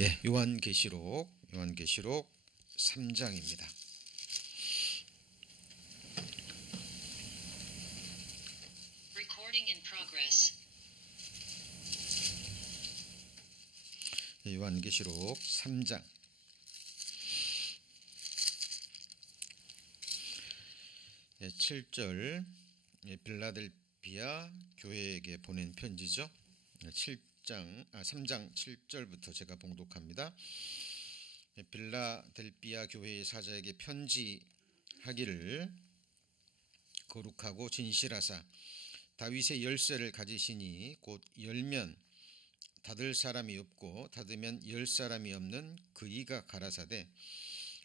예, 요한계시록 3장입니다. Recording in progress. 요한계시록 3장. 예, 7절 빌라델비아 교회에게 보낸 편지죠. 3장 7절부터 제가 봉독합니다. 빌라델비아 교회의 사자에게 편지하기를, 거룩하고 진실하사 다윗의 열쇠를 가지시니 곧 열면 닫을 사람이 없고 닫으면 열 사람이 없는 그이가 가라사대,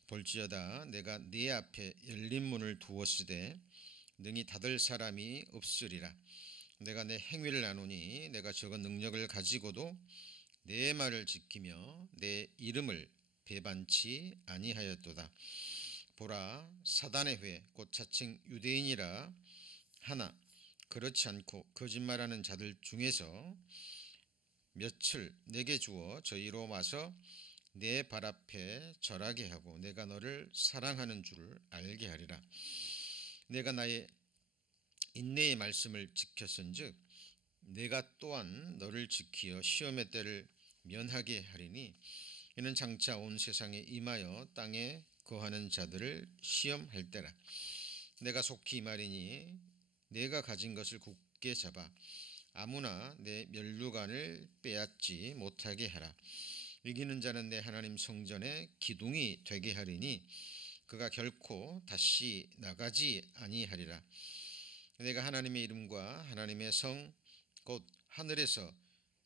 볼지어다 내가 네 앞에 열린 문을 두었으되 능히 닫을 사람이 없으리라. 내가 내 행위를 아노니 내가 적은 능력을 가지고도 내 말을 지키며 내 이름을 배반치 아니하였도다. 보라, 사단의 회 곧 자칭 유대인이라 하나 그렇지 않고 거짓말하는 자들 중에서 몇을 내게 주어 저희로 와서 내 발 앞에 절하게 하고 내가 너를 사랑하는 줄을 알게 하리라. 내가 나의 인내의 말씀을 지켰은즉 내가 또한 너를 지키어 시험의 때를 면하게 하리니, 이는 장차 온 세상에 임하여 땅에 거하는 자들을 시험할 때라. 내가 속히 말이니 내가 가진 것을 굳게 잡아 아무나 내 면류관을 빼앗지 못하게 하라. 이기는 자는 내 하나님 성전의 기둥이 되게 하리니 그가 결코 다시 나가지 아니하리라. 내가 하나님의 이름과 하나님의 성 곧 하늘에서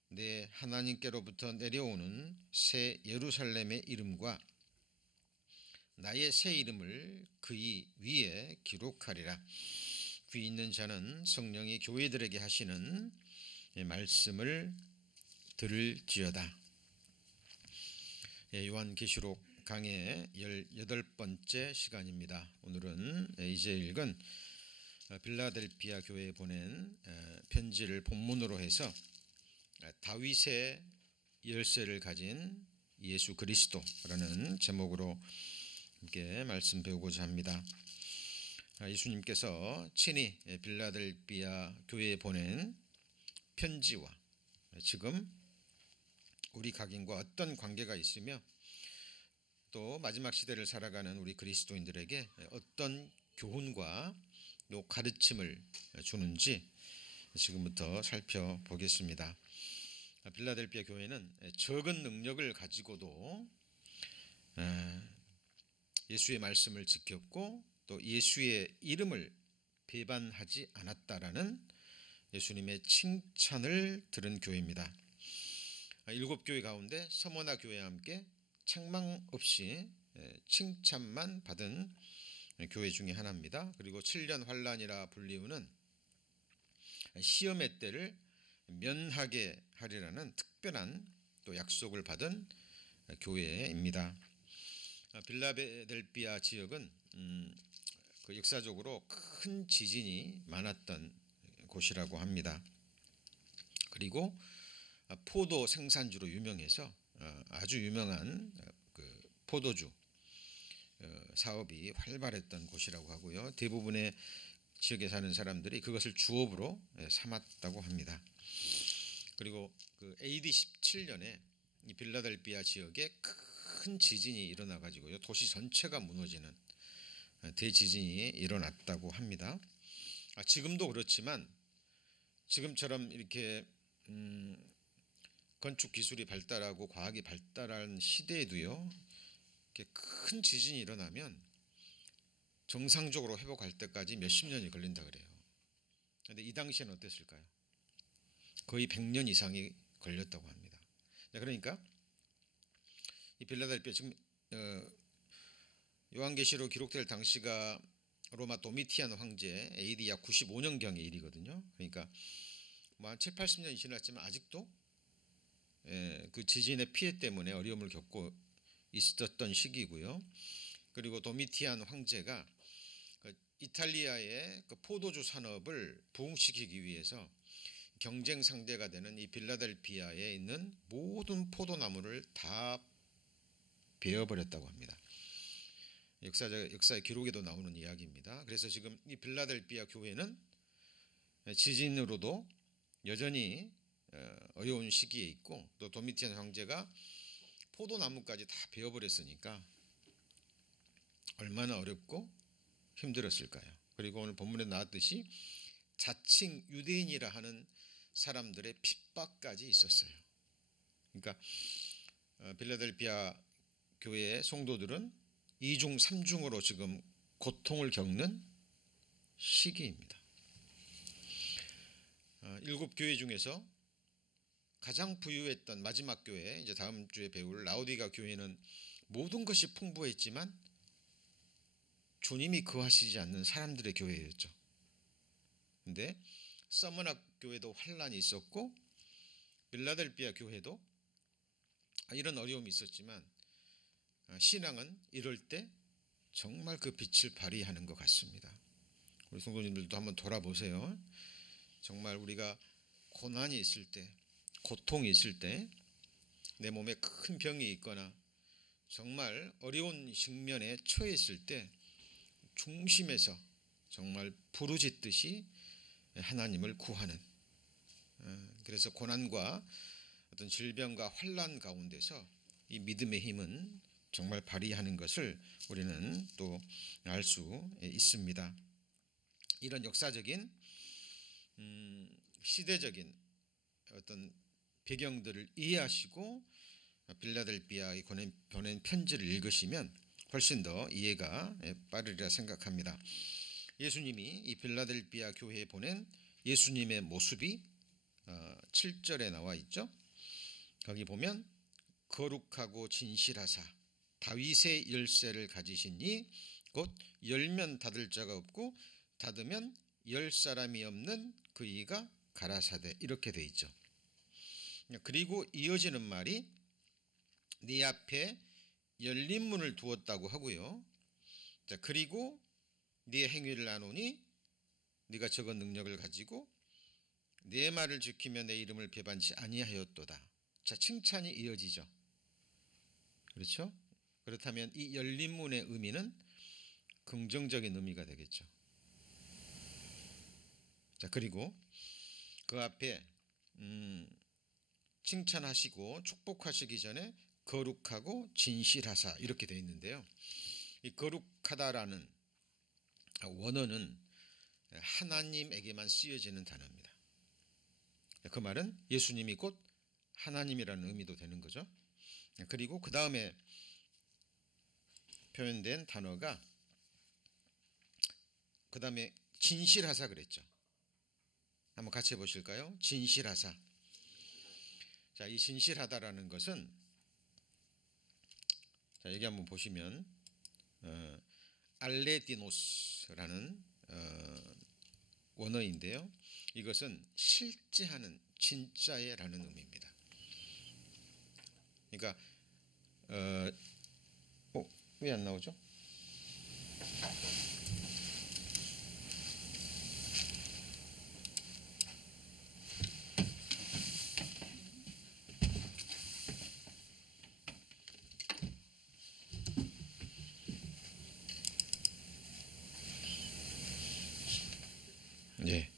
내 하나님께로부터 내려오는 새 예루살렘의 이름과 나의 새 이름을 그의 위에 기록하리라. 귀 있는 자는 성령이 교회들에게 하시는 말씀을 들을지어다. 요한계시록 강의 18번째 시간입니다. 오늘은 이제 읽은 빌라델비아 교회에 보낸 편지를 본문으로 해서 다윗의 열쇠를 가진 예수 그리스도라는 제목으로 함께 말씀 배우고자 합니다. 예수님께서 친히 빌라델비아 교회에 보낸 편지와 지금 우리 각인과 어떤 관계가 있으며 또 마지막 시대를 살아가는 우리 그리스도인들에게 어떤 교훈과 또 가르침을 주는지 지금부터 살펴보겠습니다. 빌라델비아 교회는 적은 능력을 가지고도 예수의 말씀을 지켰고 또 예수의 이름을 배반하지 않았다라는 예수님의 칭찬을 들은 교회입니다. 7교회 가운데 서머나 교회와 함께 책망 없이 칭찬만 받은 교회 중에 하나입니다. 그리고 7년 환란이라 불리우는 시험의 때를 면하게 하리라는 특별한 또 약속을 받은 교회입니다. 빌라델비아 지역은 그 역사적으로 큰 지진이 많았던 곳이라고 합니다. 그리고 포도 생산주로 유명해서 아주 유명한 그 포도주 사업이 활발했던 곳이라고 하고요. 대부분의 지역에 사는 사람들이 그것을 주업으로 삼았다고 합니다. 그리고 그 AD 17년에 이 빌라델비아 지역에 큰 지진이 일어나 가지고요. 도시 전체가 무너지는 대지진이 일어났다고 합니다. 지금도 그렇지만 지금처럼 이렇게 건축 기술이 발달하고 과학이 발달한 시대에도요. 이렇게 큰 지진이 일어나면 정상적으로 회복할 때까지 몇십 년이 걸린다 그래요. 그런데 이 당시에는 어땠을까요? 거의 100년 이상이 걸렸다고 합니다. 그러니까 이 빌라델비아 지금 요한계시록 기록될 당시가 로마 도미티안 황제 AD 약 95년경의 일이거든요. 그러니까 뭐 한 7, 80년이 지났지만 아직도 그 지진의 피해 때문에 어려움을 겪고 있었던 시기고요. 그리고 도미티안 황제가 이탈리아의 그 포도주 산업을 부흥시키기 위해서 경쟁 상대가 되는 이 빌라델피아에 있는 모든 포도나무를 다 베어버렸다고 합니다. 역사의 기록에도 나오는 이야기입니다. 그래서 지금 이 빌라델피아 교회는 지진으로도 여전히 어려운 시기에 있고, 또 도미티안 황제가 포도나무까지 다 베어버렸으니까 얼마나 어렵고 힘들었을까요? 그리고 오늘 본문에 나왔듯이 자칭 유대인이라 하는 사람들의 핍박까지 있었어요. 그러니까 빌라델피아 교회의 성도들은 2중 3중으로 지금 고통을 겪는 시기입니다. 7 교회 중에서 가장 부유했던 마지막 교회, 이제 다음 주에 배울 라오디가 교회는 모든 것이 풍부했지만 주님이 거하시지 않는 사람들의 교회였죠. 근데 서머나 교회도 환란이 있었고 빌라델피아 교회도 이런 어려움이 있었지만 신앙은 이럴 때 정말 그 빛을 발휘하는 것 같습니다. 우리 성도님들도 한번 돌아보세요. 정말 우리가 고난이 있을 때, 고통이 있을 때, 내 몸에 큰 병이 있거나 정말 어려운 직면에 처했을 때 중심에서 정말 부르짖듯이 하나님을 구하는, 그래서 고난과 어떤 질병과 환난 가운데서 이 믿음의 힘은 정말 발휘하는 것을 우리는 또 알 수 있습니다. 이런 역사적인 시대적인 어떤 배경들을 이해하시고 빌라델피아에 보낸 편지를 읽으시면 훨씬 더 이해가 빠르리라 생각합니다. 예수님이 이 빌라델피아 교회에 보낸 예수님의 모습이 7절에 나와 있죠. 거기 보면 거룩하고 진실하사 다윗의 열쇠를 가지시니 곧 열면 닫을 자가 없고 닫으면 열 사람이 없는 그이가 가라사대, 이렇게 돼 있죠. 그리고 이어지는 말이 네 앞에 열린 문을 두었다고 하고요. 자, 그리고 네 행위를 아노니 네가 적은 능력을 가지고 네 말을 지키며 내 이름을 배반치 아니하였도다. 자, 칭찬이 이어지죠. 그렇죠? 그렇다면 이 열린 문의 의미는 긍정적인 의미가 되겠죠. 자, 그리고 그 앞에 칭찬하시고 축복하시기 전에 거룩하고 진실하사, 이렇게 되어 있는데요. 이 거룩하다라는 원어는 하나님에게만 쓰여지는 단어입니다. 그 말은 예수님이 곧 하나님이라는 의미도 되는 거죠. 그리고 그 다음에 표현된 단어가, 그 다음에 진실하사 그랬죠. 한번 같이 해보실까요? 진실하사. 자, 이 진실하다라는 것은, 자, 여기 한번 보시면 알레디노스라는 원어인데요. 이것은 실제하는, 진짜의라는 의미입니다. 그러니까 왜 안 나오죠? 네.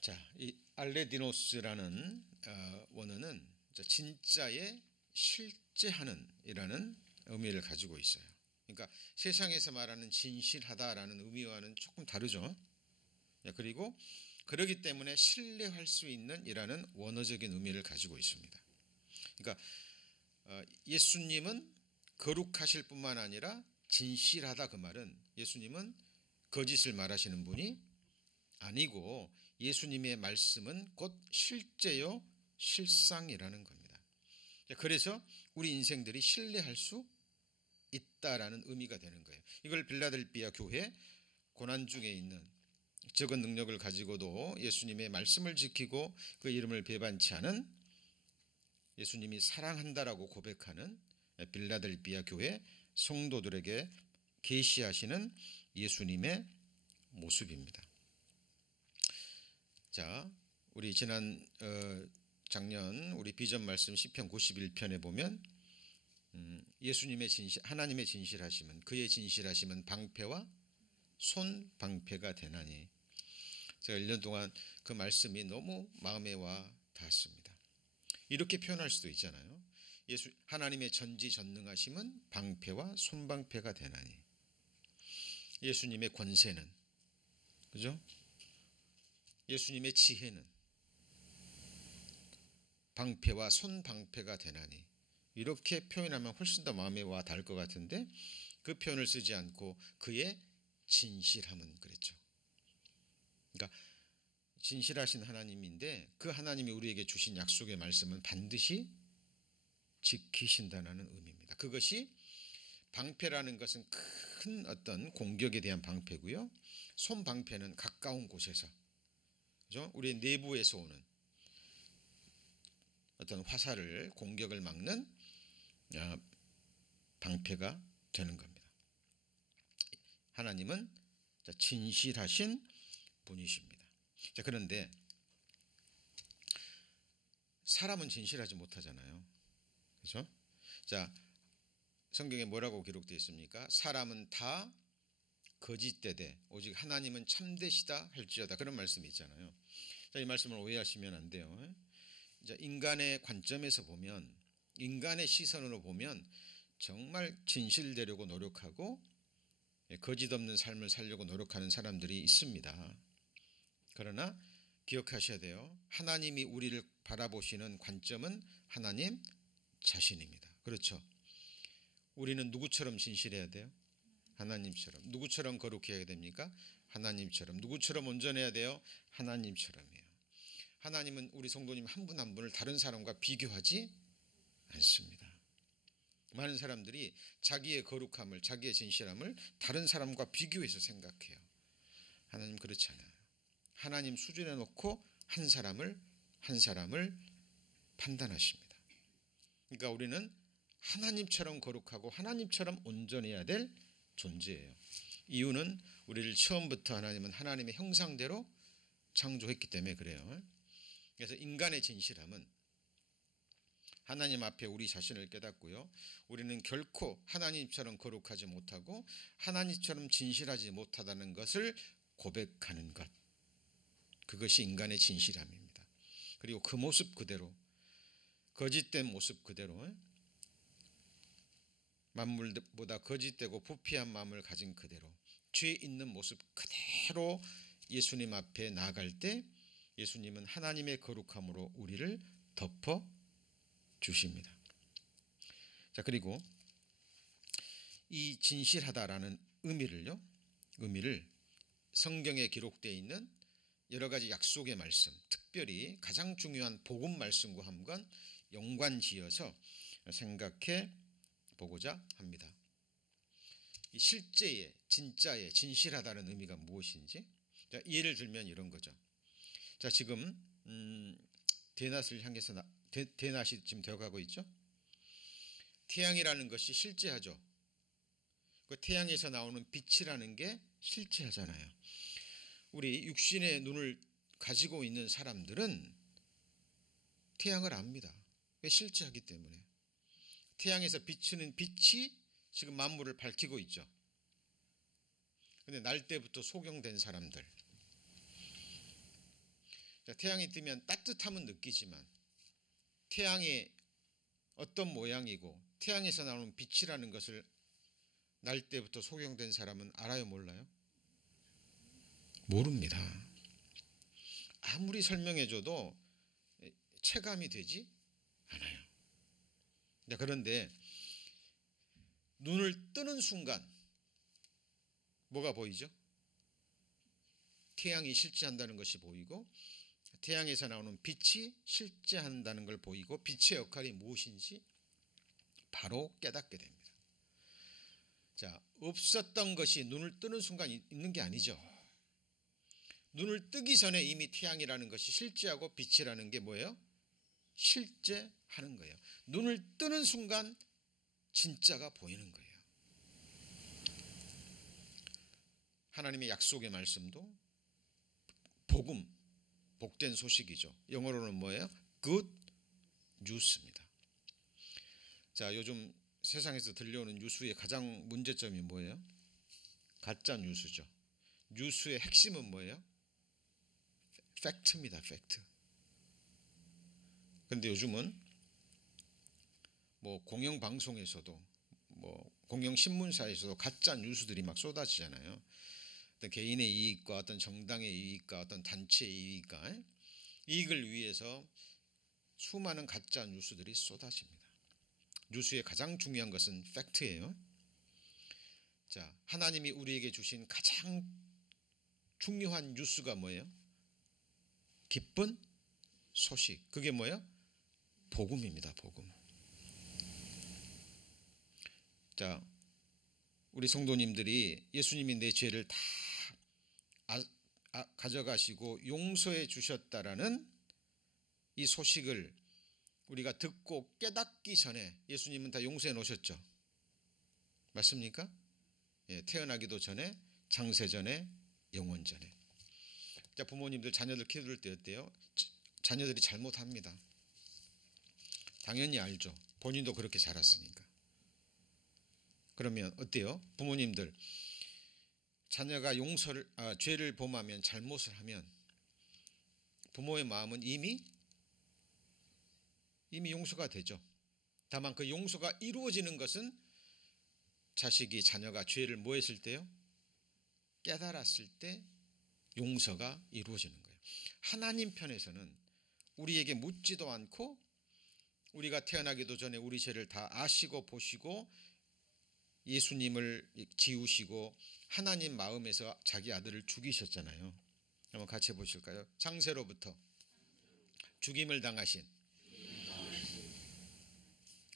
자, 이 알레디노스라는 원어는 진짜의 실제하는이라는 의미를 가지고 있어요. 그러니까 세상에서 말하는 진실하다라는 의미와는 조금 다르죠. 그리고 그렇기 때문에 신뢰할 수 있는 이라는 원어적인 의미를 가지고 있습니다. 그러니까 예수님은 거룩하실 뿐만 아니라 진실하다, 그 말은 예수님은 거짓을 말하시는 분이 아니고 예수님의 말씀은 곧 실제요 실상이라는 겁니다. 그래서 우리 인생들이 신뢰할 수 있다라는 의미가 되는 거예요. 이걸 빌라델피아 교회 고난 중에 있는, 적은 능력을 가지고도 예수님의 말씀을 지키고 그 이름을 배반치 않은, 예수님이 사랑한다라고 고백하는 빌라델비아 교회 성도들에게 계시하시는 예수님의 모습입니다. 자, 우리 지난 작년 우리 비전 말씀 시편 91편에 보면 예수님의 하나님의 진실하심은 그의 진실하심은 방패와 손 방패가 되나니. 제가 1년 동안 그 말씀이 너무 마음에 와 닿았습니다. 이렇게 표현할 수도 있잖아요. 하나님의 전지전능하심은 방패와 손방패가 되나니. 예수님의 권세는, 그죠? 예수님의 지혜는 방패와 손방패가 되나니. 이렇게 표현하면 훨씬 더 마음에 와 닿을 것 같은데 그 표현을 쓰지 않고 그의 진실함은 그랬죠. 그러니까 진실하신 하나님인데 그 하나님이 우리에게 주신 약속의 말씀은 반드시 지키신다는 의미입니다. 그것이 방패라는 것은 큰 어떤 공격에 대한 방패고요. 손방패는 가까운 곳에서, 그죠? 우리의 내부에서 오는 어떤 화살을 공격을 막는 방패가 되는 겁니다. 하나님은 진실하신 분이십니다. 자, 그런데 사람은 진실하지 못하잖아요. 그렇죠? 자, 성경에 뭐라고 기록되어 있습니까? 사람은 다 거짓되되 오직 하나님은 참되시다 할지어다. 그런 말씀이 있잖아요. 자, 이 말씀을 오해하시면 안 돼요. 자, 인간의 관점에서 보면, 인간의 시선으로 보면 정말 진실되려고 노력하고 거짓 없는 삶을 살려고 노력하는 사람들이 있습니다. 그러나 기억하셔야 돼요. 하나님이 우리를 바라보시는 관점은 하나님 자신입니다. 그렇죠? 우리는 누구처럼 진실해야 돼요? 하나님처럼. 누구처럼 거룩해야 됩니까? 하나님처럼. 누구처럼 온전해야 돼요? 하나님처럼이에요. 하나님은 우리 성도님 한 분 한 분을 다른 사람과 비교하지 않습니다. 많은 사람들이 자기의 거룩함을, 자기의 진실함을 다른 사람과 비교해서 생각해요. 하나님 그렇지 않아요. 하나님 수준에 놓고 한 사람을 판단하십니다. 그러니까 우리는 하나님처럼 거룩하고 하나님처럼 온전해야 될 존재예요. 이유는 우리를 처음부터 하나님은 하나님의 형상대로 창조했기 때문에 그래요. 그래서 인간의 진실함은 하나님 앞에 우리 자신을 깨닫고요. 우리는 결코 하나님처럼 거룩하지 못하고 하나님처럼 진실하지 못하다는 것을 고백하는 것. 그것이 인간의 진실함입니다. 그리고 그 모습 그대로, 거짓된 모습 그대로, 만물보다 거짓되고 부패한 마음을 가진 그대로, 죄 있는 모습 그대로 예수님 앞에 나아갈 때 예수님은 하나님의 거룩함으로 우리를 덮어 주십니다. 자, 그리고 이 진실하다라는 의미를 성경에 기록되어 있는 여러 가지 약속의 말씀, 특별히 가장 중요한 복음 말씀과 한번 연관지어서 생각해 보고자 합니다. 이 실제의, 진짜의, 진실하다는 의미가 무엇인지. 자, 예를 들면 이런 거죠. 자, 지금 대낮을 향해서 대낮이 지금 되어가고 있죠. 태양이라는 것이 실제하죠. 그 태양에서 나오는 빛이라는 게 실제하잖아요. 우리 육신의 눈을 가지고 있는 사람들은 태양을 압니다. 왜? 실제하기 때문에. 태양에서 비치는 빛이 지금 만물을 밝히고 있죠. 그런데 날 때부터 소경된 사람들, 태양이 뜨면 따뜻함은 느끼지만 태양이 어떤 모양이고 태양에서 나오는 빛이라는 것을 날 때부터 소경된 사람은 알아요, 몰라요? 모릅니다. 아무리 설명해줘도 체감이 되지 않아요. 그런데 눈을 뜨는 순간 뭐가 보이죠? 태양이 실제한다는 것이 보이고 태양에서 나오는 빛이 실제한다는 걸 보이고 빛의 역할이 무엇인지 바로 깨닫게 됩니다. 자, 없었던 것이 눈을 뜨는 순간 있는 게 아니죠. 눈을 뜨기 전에 이미 태양이라는 것이 실제하고 빛이라는 게 뭐예요? 실제하는 거예요. 눈을 뜨는 순간 진짜가 보이는 거예요. 하나님의 약속의 말씀도 복음, 복된 소식이죠. 영어로는 뭐예요? Good News입니다. 자, 요즘 세상에서 들려오는 뉴스의 가장 문제점이 뭐예요? 가짜 뉴스죠. 뉴스의 핵심은 뭐예요? 팩트입니다. 팩트. 그런데 요즘은 뭐 공영방송에서도 뭐 공영신문사에서도 가짜 뉴스들이 막 쏟아지잖아요. 어떤 개인의 이익과 어떤 정당의 이익과 어떤 단체의 이익을 위해서 수많은 가짜 뉴스들이 쏟아집니다. 뉴스의 가장 중요한 것은 팩트예요. 자, 하나님이 우리에게 주신 가장 중요한 뉴스가 뭐예요? 기쁜 소식. 그게 뭐예요? 복음입니다. 복음. 자, 우리 성도님들이 예수님이 내 죄를 다 가져가시고 용서해 주셨다라는 이 소식을 우리가 듣고 깨닫기 전에 예수님은 다 용서해 놓으셨죠. 맞습니까? 예, 태어나기도 전에, 장세 전에, 영원 전에. 자, 부모님들 자녀들 키울 때 어때요? 자녀들이 잘못합니다. 당연히 알죠. 본인도 그렇게 자랐으니까. 그러면 어때요? 부모님들 자녀가 죄를 범하면, 잘못을 하면 부모의 마음은 이미 용서가 되죠. 다만 그 용서가 이루어지는 것은 자녀가 죄를 뭐 했을 때요? 깨달았을 때 용서가 이루어지는 거예요. 하나님 편에서는 우리에게 묻지도 않고 우리가 태어나기도 전에 우리 죄를 다 아시고 보시고 예수님을 지우시고 하나님 마음에서 자기 아들을 죽이셨잖아요. 한번 같이 보실까요? 장세로부터 죽임을 당하신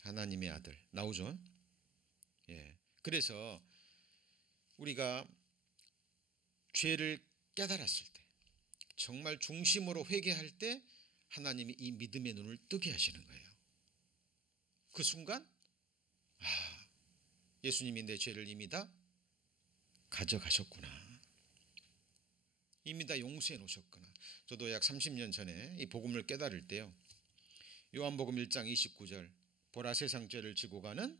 하나님의 아들 나오죠. 예. 그래서 우리가 죄를 깨달았을 때, 정말 중심으로 회개할 때 하나님이 이 믿음의 눈을 뜨게 하시는 거예요. 그 순간 예수님이 내 죄를 이미 다 가져가셨구나. 이미 다 용서해 놓으셨구나. 저도 약 30년 전에 이 복음을 깨달을 때요. 요한복음 1장 29절 보라 세상 죄를 지고 가는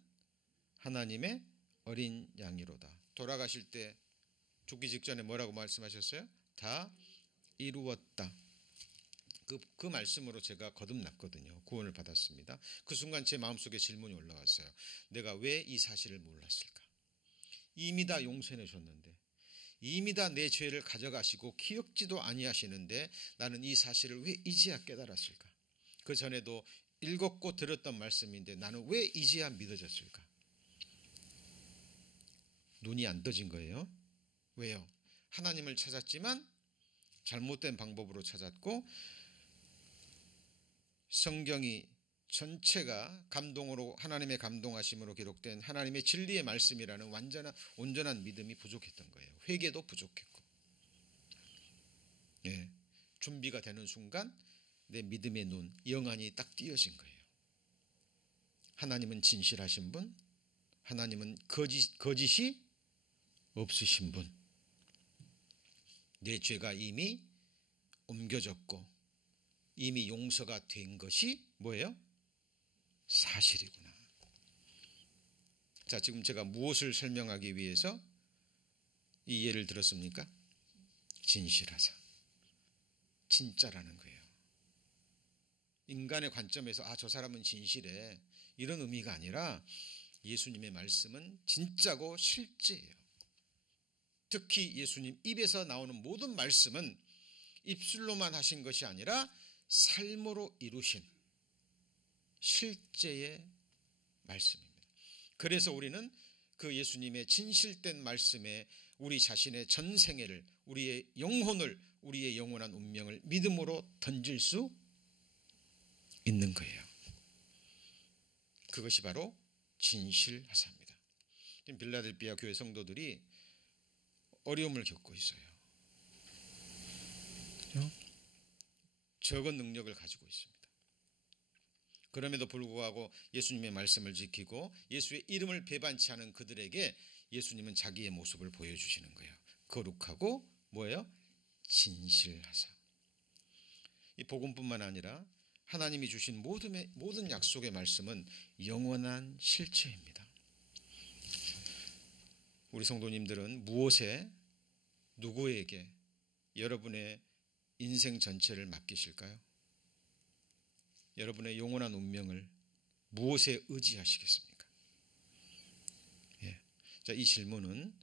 하나님의 어린 양이로다. 돌아가실 때 죽기 직전에 뭐라고 말씀하셨어요? 다 이루었다. 그 말씀으로 제가 거듭났거든요. 구원을 받았습니다. 그 순간 제 마음속에 질문이 올라왔어요. 내가 왜 이 사실을 몰랐을까? 이미 다 용서해 주셨는데, 이미 다 내 죄를 가져가시고 기억지도 아니하시는데 나는 이 사실을 왜 이제야 깨달았을까? 그 전에도 읽었고 들었던 말씀인데 나는 왜 이제야 믿어졌을까? 눈이 안 떠진 거예요. 왜요? 하나님을 찾았지만 잘못된 방법으로 찾았고, 성경이 전체가 감동으로, 하나님의 감동하심으로 기록된 하나님의 진리의 말씀이라는 온전한 믿음이 부족했던 거예요. 회개도 부족했고, 예, 준비가 되는 순간 내 믿음의 눈, 영안이 딱 띄어진 거예요. 하나님은 진실하신 분, 하나님은 거짓이 없으신 분, 내 죄가 이미 옮겨졌고 이미 용서가 된 것이 뭐예요? 사실이구나. 자, 지금 제가 무엇을 설명하기 위해서 이 예를 들었습니까? 진실하사, 진짜라는 거예요. 인간의 관점에서 저 사람은 진실해, 이런 의미가 아니라 예수님의 말씀은 진짜고 실제예요. 특히 예수님 입에서 나오는 모든 말씀은 입술로만 하신 것이 아니라 삶으로 이루신 실제의 말씀입니다. 그래서 우리는 그 예수님의 진실된 말씀에 우리 자신의 전생애를, 우리의 영혼을, 우리의 영원한 운명을 믿음으로 던질 수 있는 거예요. 그것이 바로 진실하사입니다. 지금 빌라델피아 교회 성도들이 어려움을 겪고 있어요. 적은 능력을 가지고 있습니다. 그럼에도 불구하고 예수님의 말씀을 지키고 예수의 이름을 배반치 않은 그들에게 예수님은 자기의 모습을 보여주시는 거예요. 거룩하고 뭐예요? 진실하사. 이 복음뿐만 아니라 하나님이 주신 모든 약속의 말씀은 영원한 실체입니다. 우리 성도님들은 무엇에 누구에게 여러분의 인생 전체를 맡기실까요? 여러분의 영원한 운명을 무엇에 의지하시겠습니까? 예. 자, 이 질문은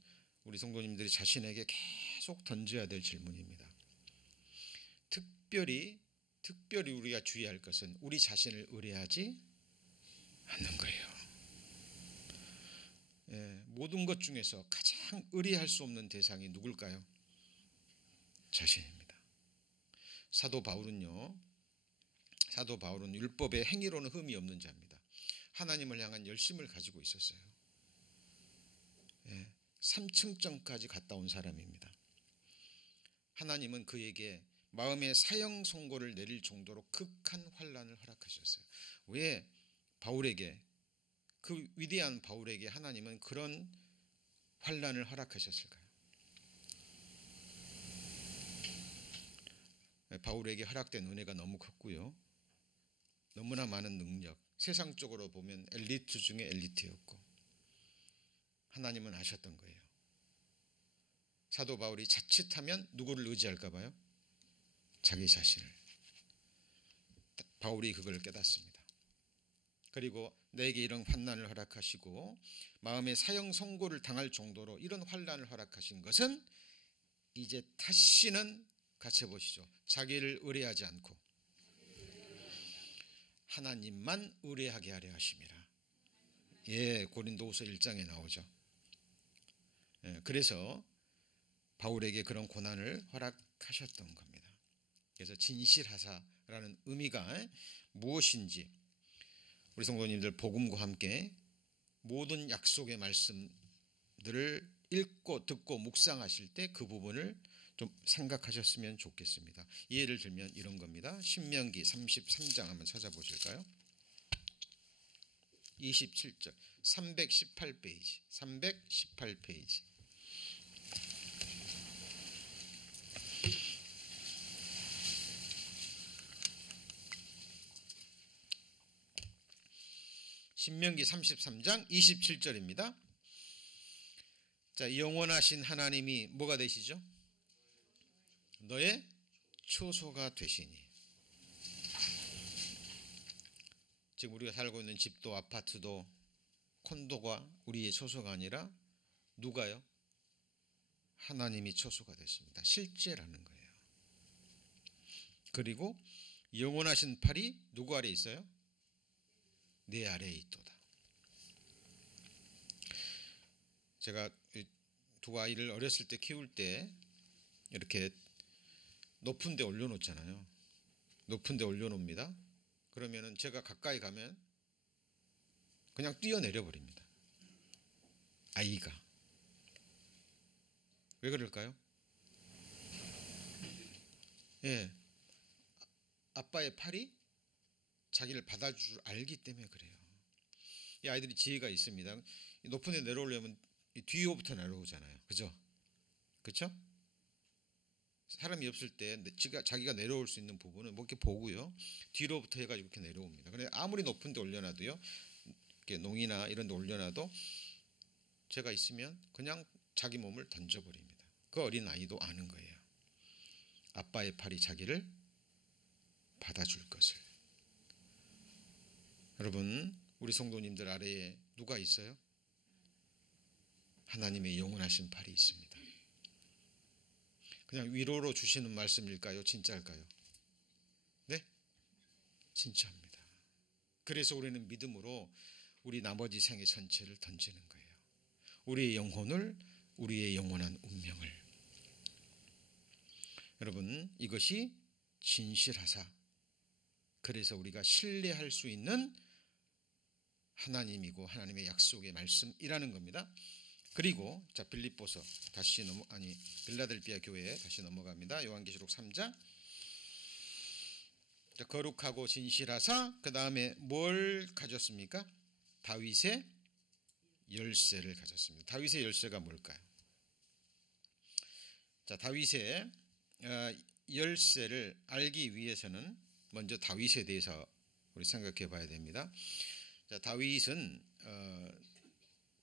우리 성도님들이 자신에게 계속 던져야 될 질문입니다. 특별히 우리가 주의할 것은 우리 자신을 의뢰하지 않는 거예요. 예, 모든 것 중에서 가장 의뢰할 수 없는 대상이 누굴까요? 자신입니다. 사도 바울은 율법의 행위로는 흠이 없는 자입니다. 하나님을 향한 열심을 가지고 있었어요. 3층정까지 갔다 온 사람입니다. 하나님은 그에게 마음의 사형 선고를 내릴 정도로 극한 환난을 허락하셨어요. 왜 바울에게, 그 위대한 바울에게 하나님은 그런 환난을 허락하셨을까요? 바울에게 허락된 은혜가 너무 컸고요. 너무나 많은 능력, 세상적으로 보면 엘리트 중에 엘리트였고 하나님은 아셨던 거예요. 사도 바울이 자칫하면 누구를 의지할까 봐요? 자기 자신을. 바울이 그걸 깨닫습니다. 그리고 내게 이런 환난을 허락하시고 마음의 사형 선고를 당할 정도로 이런 환난을 허락하신 것은 이제 다시는 같이 보시죠. 자기를 의뢰하지 않고 하나님만 의뢰하게 하려 하심이라. 예, 고린도후서 1장에 나오죠. 예, 그래서 바울에게 그런 고난을 허락하셨던 겁니다. 그래서 진실하사라는 의미가 무엇인지 우리 성도님들 복음과 함께 모든 약속의 말씀들을 읽고 듣고 묵상하실 때 그 부분을 좀 생각하셨으면 좋겠습니다. 예를 들면 이런 겁니다. 신명기 33장 한번 찾아보실까요? 27절 318페이지 318페이지 신명기 33장 27절입니다. 자, 영원하신 하나님이 뭐가 되시죠? 너의 초소가 되시니. 지금 우리가 살고 있는 집도 아파트도 콘도가 우리의 초소가 아니라 누가요? 하나님이 초소가 되십니다. 실제라는 거예요. 그리고 영원하신 팔이 누구 아래에 있어요? 내 아래에 있도다. 제가 두 아이를 어렸을 때 키울 때 이렇게 높은 데 올려놓잖아요. 높은 데 올려놓습니다. 그러면은 제가 가까이 가면 그냥 뛰어내려 버립니다. 아이가. 왜 그럴까요? 예, 아빠의 팔이 자기를 받아줄 줄 알기 때문에 그래요. 이 아이들이 지혜가 있습니다. 높은 데 내려오려면 뒤로부터 내려오잖아요. 그죠? 그렇죠? 사람이 없을 때 자기가 내려올 수 있는 부분은 뭐 이렇게 보고요. 뒤로부터 해가지고 이렇게 내려옵니다. 그런데 아무리 높은 데 올려놔도요. 이렇게 농이나 이런 데 올려놔도 제가 있으면 그냥 자기 몸을 던져버립니다. 그 어린 아이도 아는 거예요. 아빠의 팔이 자기를 받아줄 것을. 여러분, 우리 성도님들 아래에 누가 있어요? 하나님의 영원하신 팔이 있습니다. 그냥 위로로 주시는 말씀일까요? 진짜일까요? 네? 진짜입니다. 그래서 우리는 믿음으로 우리 나머지 생애 전체를 던지는 거예요. 우리의 영혼을, 우리의 영원한 운명을. 여러분, 이것이 진실하사, 그래서 우리가 신뢰할 수 있는 하나님이고 하나님의 약속의 말씀이라는 겁니다. 그리고 자, 빌립보서 다시 빌라델비아 교회에 다시 넘어갑니다. 요한계시록 3장 자, 거룩하고 진실하사 그 다음에 뭘 가졌습니까? 다윗의 열쇠를 가졌습니다. 다윗의 열쇠가 뭘까요? 자, 다윗의 열쇠를 알기 위해서는 먼저 다윗에 대해서 우리 생각해 봐야 됩니다. 자, 다윗은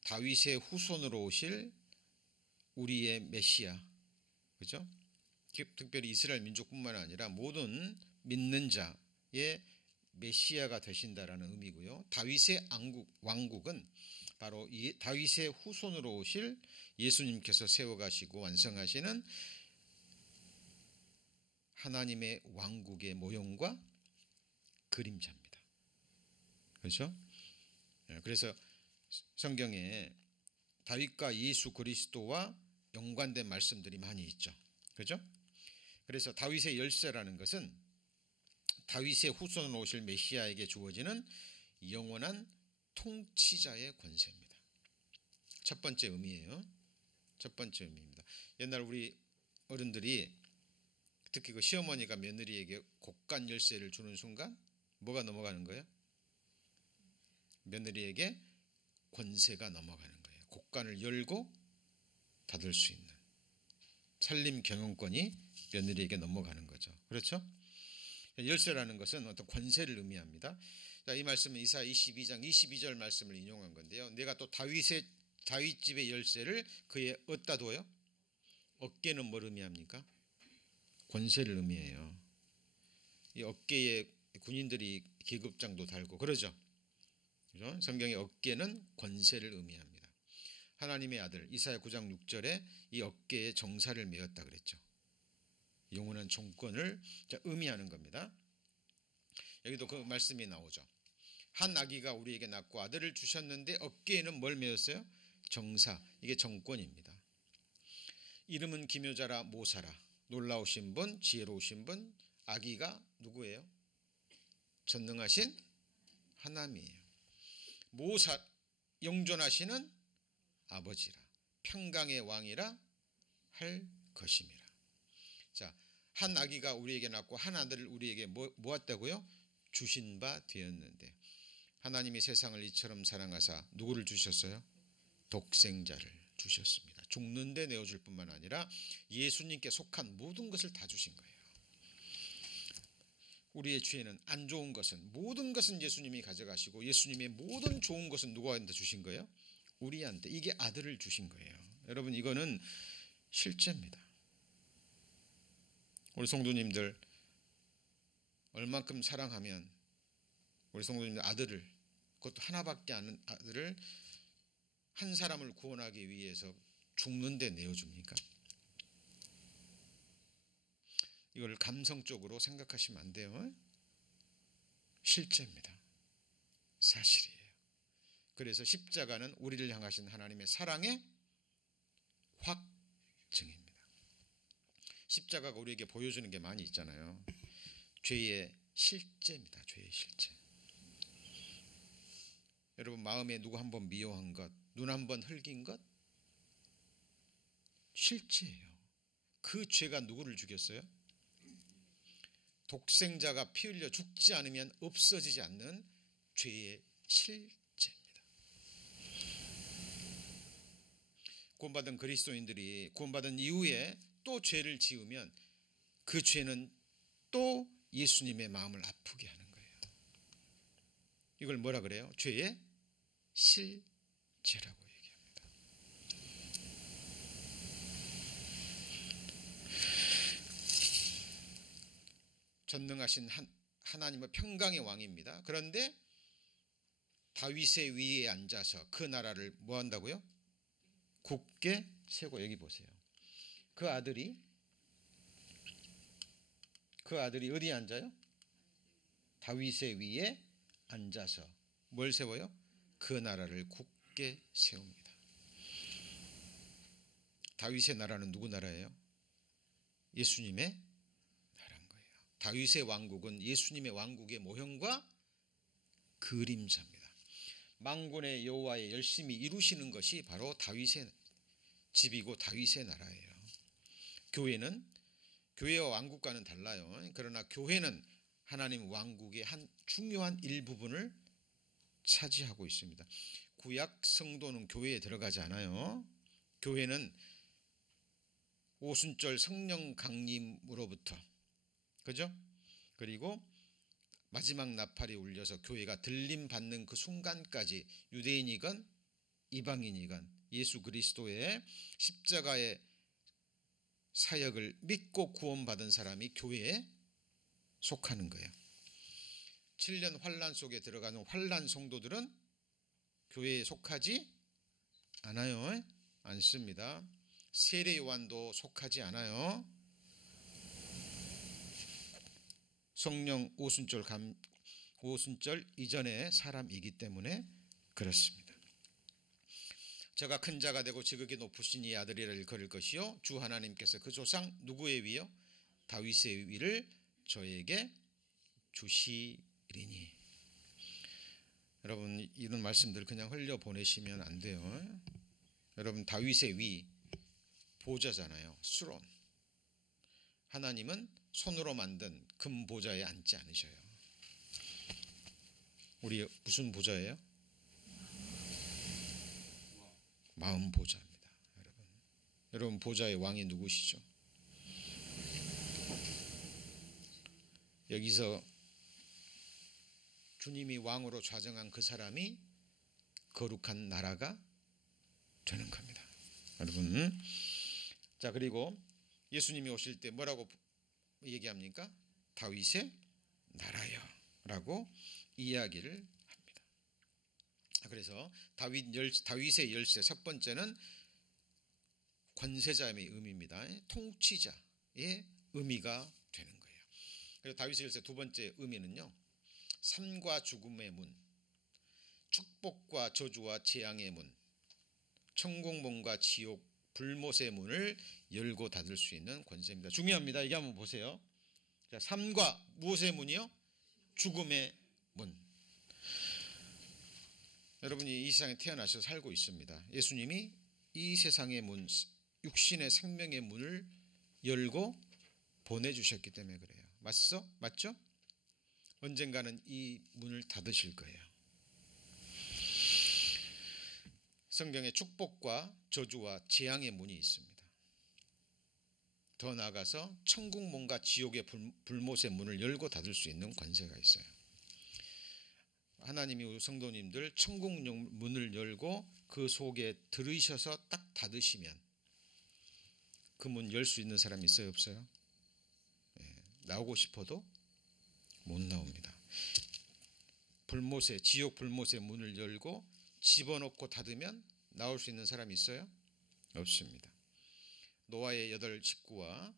다윗의 후손으로 오실 우리의 메시아, 그렇죠? 특별히 이스라엘 민족뿐만 아니라 모든 믿는 자의 메시아가 되신다라는 의미고요. 다윗의 왕국은 바로 다윗의 후손으로 오실 예수님께서 세워가시고 완성하시는 하나님의 왕국의 모형과 그림자입니다. 그렇죠? 그래서 성경에 다윗과 예수 그리스도와 연관된 말씀들이 많이 있죠. 그렇죠? 그래서 다윗의 열쇠라는 것은 다윗의 후손으로 오실 메시아에게 주어지는 영원한 통치자의 권세입니다. 첫 번째 의미예요. 첫 번째 의미입니다. 옛날 우리 어른들이 특히 그 시어머니가 며느리에게 곡간 열쇠를 주는 순간 뭐가 넘어가는 거예요? 며느리에게 권세가 넘어가는 거예요. 곡간을 열고 닫을 수 있는 살림 경영권이 며느리에게 넘어가는 거죠. 그렇죠? 열쇠라는 것은 어떤 권세를 의미합니다. 자, 이 말씀은 이사야 22장 22절 말씀을 인용한 건데요. 내가 또 다윗 집의 열쇠를 그의 어디다 둬요? 어깨는 뭘 의미합니까? 권세를 의미해요. 이 어깨에 군인들이 계급장도 달고 그러죠. 그렇죠? 성경의 어깨는 권세를 의미합니다. 하나님의 아들 이사야 9장 6절에 이 어깨에 정사를 메었다 그랬죠. 영원한 종권을 의미하는 겁니다. 여기도 그 말씀이 나오죠. 한 아기가 우리에게 낳고 아들을 주셨는데 어깨에는 뭘 메었어요? 정사. 이게 정권입니다. 이름은 기묘자라 모사라. 놀라우신 분, 지혜로우신 분. 아기가 누구예요? 전능하신 하나님이에요. 모사, 영존하시는 아버지라. 평강의 왕이라 할 것임이라. 자, 한 아기가 우리에게 낳고 한 아들을 우리에게 모았다고요? 주신 바 되었는데 하나님이 세상을 이처럼 사랑하사 누구를 주셨어요? 독생자를 주셨습니다. 죽는 데 내어줄 뿐만 아니라 예수님께 속한 모든 것을 다 주신 거예요. 우리의 죄는 안 좋은 것은 모든 것은 예수님이 가져가시고 예수님의 모든 좋은 것은 누구한테 주신 거예요? 우리한테. 이게 아들을 주신 거예요. 여러분 이거는 실제입니다. 우리 성도님들 얼만큼 사랑하면 우리 성도님들 아들을 그것도 하나밖에 않은 아들을 한 사람을 구원하기 위해서 죽는 데 내어줍니까? 이걸 감성적으로 생각하시면 안 돼요. 실제입니다. 사실이에요. 그래서 십자가는 우리를 향하신 하나님의 사랑의 확증입니다. 십자가가 우리에게 보여주는 게 많이 있잖아요. 죄의 실제입니다. 죄의 실제. 여러분 마음에 누구 한번 미워한 것, 눈 한번 흘긴 것 실제예요. 그 죄가 누구를 죽였어요? 독생자가 피 흘려 죽지 않으면 없어지지 않는 죄의 실제입니다. 구원받은 그리스도인들이 구원받은 이후에 또 죄를 지으면 그 죄는 또 예수님의 마음을 아프게 하는 거예요. 이걸 뭐라 그래요? 죄의 실제라고 얘기합니다. 전능하신 하나님의 평강의 왕입니다. 그런데 다윗의 위에 앉아서 그 나라를 뭐 한다고요? 굳게 세고. 여기 보세요. 그 아들이 어디에 앉아요? 다윗의 위에 앉아서 뭘 세워요? 그 나라를 굳게 세웁니다. 다윗의 나라는 누구 나라예요? 예수님의 나라인 거예요. 다윗의 왕국은 예수님의 왕국의 모형과 그림자입니다. 만군의 여호와의 열심히 이루시는 것이 바로 다윗의 집이고 다윗의 나라예요. 교회와 왕국과는 달라요. 그러나 교회는 하나님 왕국의 한 중요한 일부분을 차지하고 있습니다. 구약 성도는 교회에 들어가지 않아요. 교회는 오순절 성령 강림으로부터, 그죠? 그리고 마지막 나팔이 울려서 교회가 들림 받는 그 순간까지 유대인이건 이방인이건 예수 그리스도의 십자가의 사역을 믿고 구원받은 사람이 교회에 속하는 거예요. 7년 환란 속에 들어가는 환란 성도들은 교회에 속하지 않아요. 않습니다. 세례 요한도 속하지 않아요. 성령 오순절 이전의 사람이기 때문에 그렇습니다. 저가 큰 자가 되고 지극히 높으신 이 아들이라 일컬을 것이요 주 하나님께서 그 조상 누구의 위요? 다윗의 위를 저에게 주시리니. 여러분 이런 말씀들 그냥 흘려보내시면 안 돼요. 여러분 다윗의 위 보좌잖아요. 수론. 하나님은 손으로 만든 금 보좌에 앉지 않으셔요. 우리 무슨 보좌예요? 마음 보좌입니다. 여러분 보좌의 왕이 누구시죠? 여기서 주님이 왕으로 좌정한 그 사람이 거룩한 나라가 되는 겁니다. 여러분, 자 그리고 예수님이 오실 때 뭐라고 얘기합니까? 다윗의 나라요 라고 이야기를 합니다. 그래서 다윗의 열쇠 첫 번째는 권세자의 의미입니다. 통치자의 의미가 되는 거예요. 그리고 다윗의 열쇠 두 번째 의미는요, 삶과 죽음의 문, 축복과 저주와 재앙의 문, 천국문과 지옥 불못의 문을 열고 닫을 수 있는 권세입니다. 중요합니다. 이게 한번 보세요. 자, 삶과 무엇의 문이요? 죽음의 문. 여러분이 이 세상에 태어나셔서 살고 있습니다. 예수님이 이 세상의 문, 육신의 생명의 문을 열고 보내주셨기 때문에 그래요. 맞죠? 언젠가는 이 문을 닫으실 거예요. 성경에 축복과 저주와 재앙의 문이 있습니다. 더 나아가서 천국문과 지옥의 불못의 문을 열고 닫을 수 있는 권세가 있어요. 하나님이 우리 성도님들 천국 문을 열고 그 속에 들으셔서 딱 닫으시면 그 문 열 수 있는 사람이 있어요? 없어요? 나오고 싶어도 못 나옵니다. 지옥 불못의 문을 열고 집어넣고 닫으면 나올 수 있는 사람이 있어요? 없습니다. 노아의 8 식구와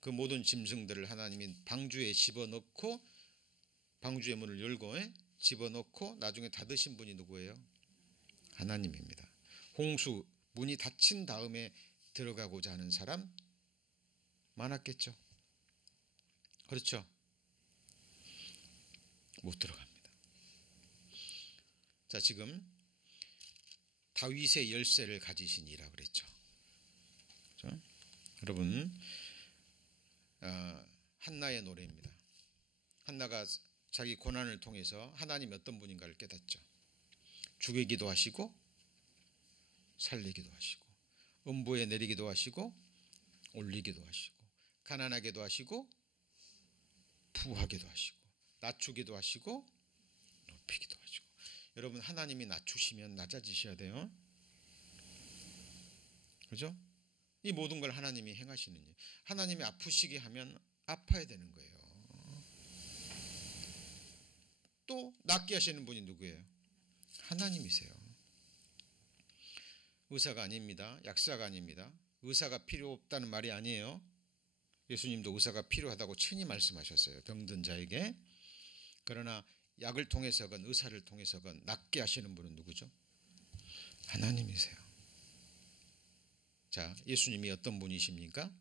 그 모든 짐승들을 하나님이 방주에 집어넣고 방주의 문을 열고 집어넣고 나중에 닫으신 분이 누구예요? 하나님입니다. 홍수 문이 닫힌 다음에 들어가고자 하는 사람 많았겠죠? 그렇죠? 못 들어갑니다. 자, 지금 다윗의 열쇠를 가지신 이라 그랬죠. 그렇죠? 여러분, 한나의 노래입니다. 한나가 자기 고난을 통해서 하나님이 어떤 분인가를 깨닫죠. 죽이기도 하시고 살리기도 하시고 음부에 내리기도 하시고 올리기도 하시고 가난하게도 하시고 부하게도 하시고 낮추기도 하시고 높이기도 하시고. 여러분 하나님이 낮추시면 낮아지셔야 돼요. 그렇죠? 이 모든 걸 하나님이 행하시는 일. 하나님이 아프시게 하면 아파야 되는 거예요. 또 낫게 하시는 분이 누구예요? 하나님이세요. 의사가 아닙니다. 약사가 아닙니다. 의사가 필요 없다는 말이 아니에요. 예수님도 의사가 필요하다고 친히 말씀하셨어요. 병든 자에게. 그러나 약을 통해서건 의사를 통해서건 낫게 하시는 분은 누구죠? 하나님이세요. 자, 예수님이 어떤 분이십니까?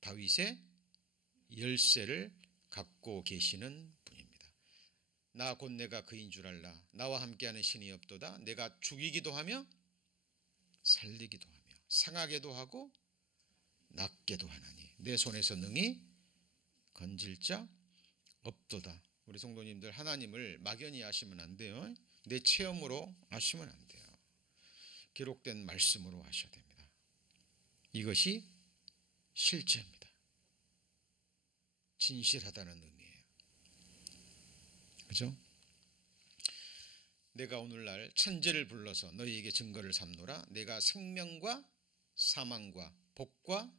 다윗의 열쇠를 갖고 계시는 분입니다. 나 곧 내가 그인 줄 알라. 나와 함께하는 신이 없도다. 내가 죽이기도 하며 살리기도 하며 상하게도 하고 낫게도 하나니 내 손에서 능히 건질 자 없도다. 우리 성도님들 하나님을 막연히 아시면 안 돼요. 내 체험으로 아시면 안 돼요. 기록된 말씀으로 아셔야 됩니다. 이것이 실제입니다. 진실하다는 의미예요. 그죠? 내가 오늘날 천재를 불러서 너희에게 증거를 삼노라. 내가 생명과 사망과 복과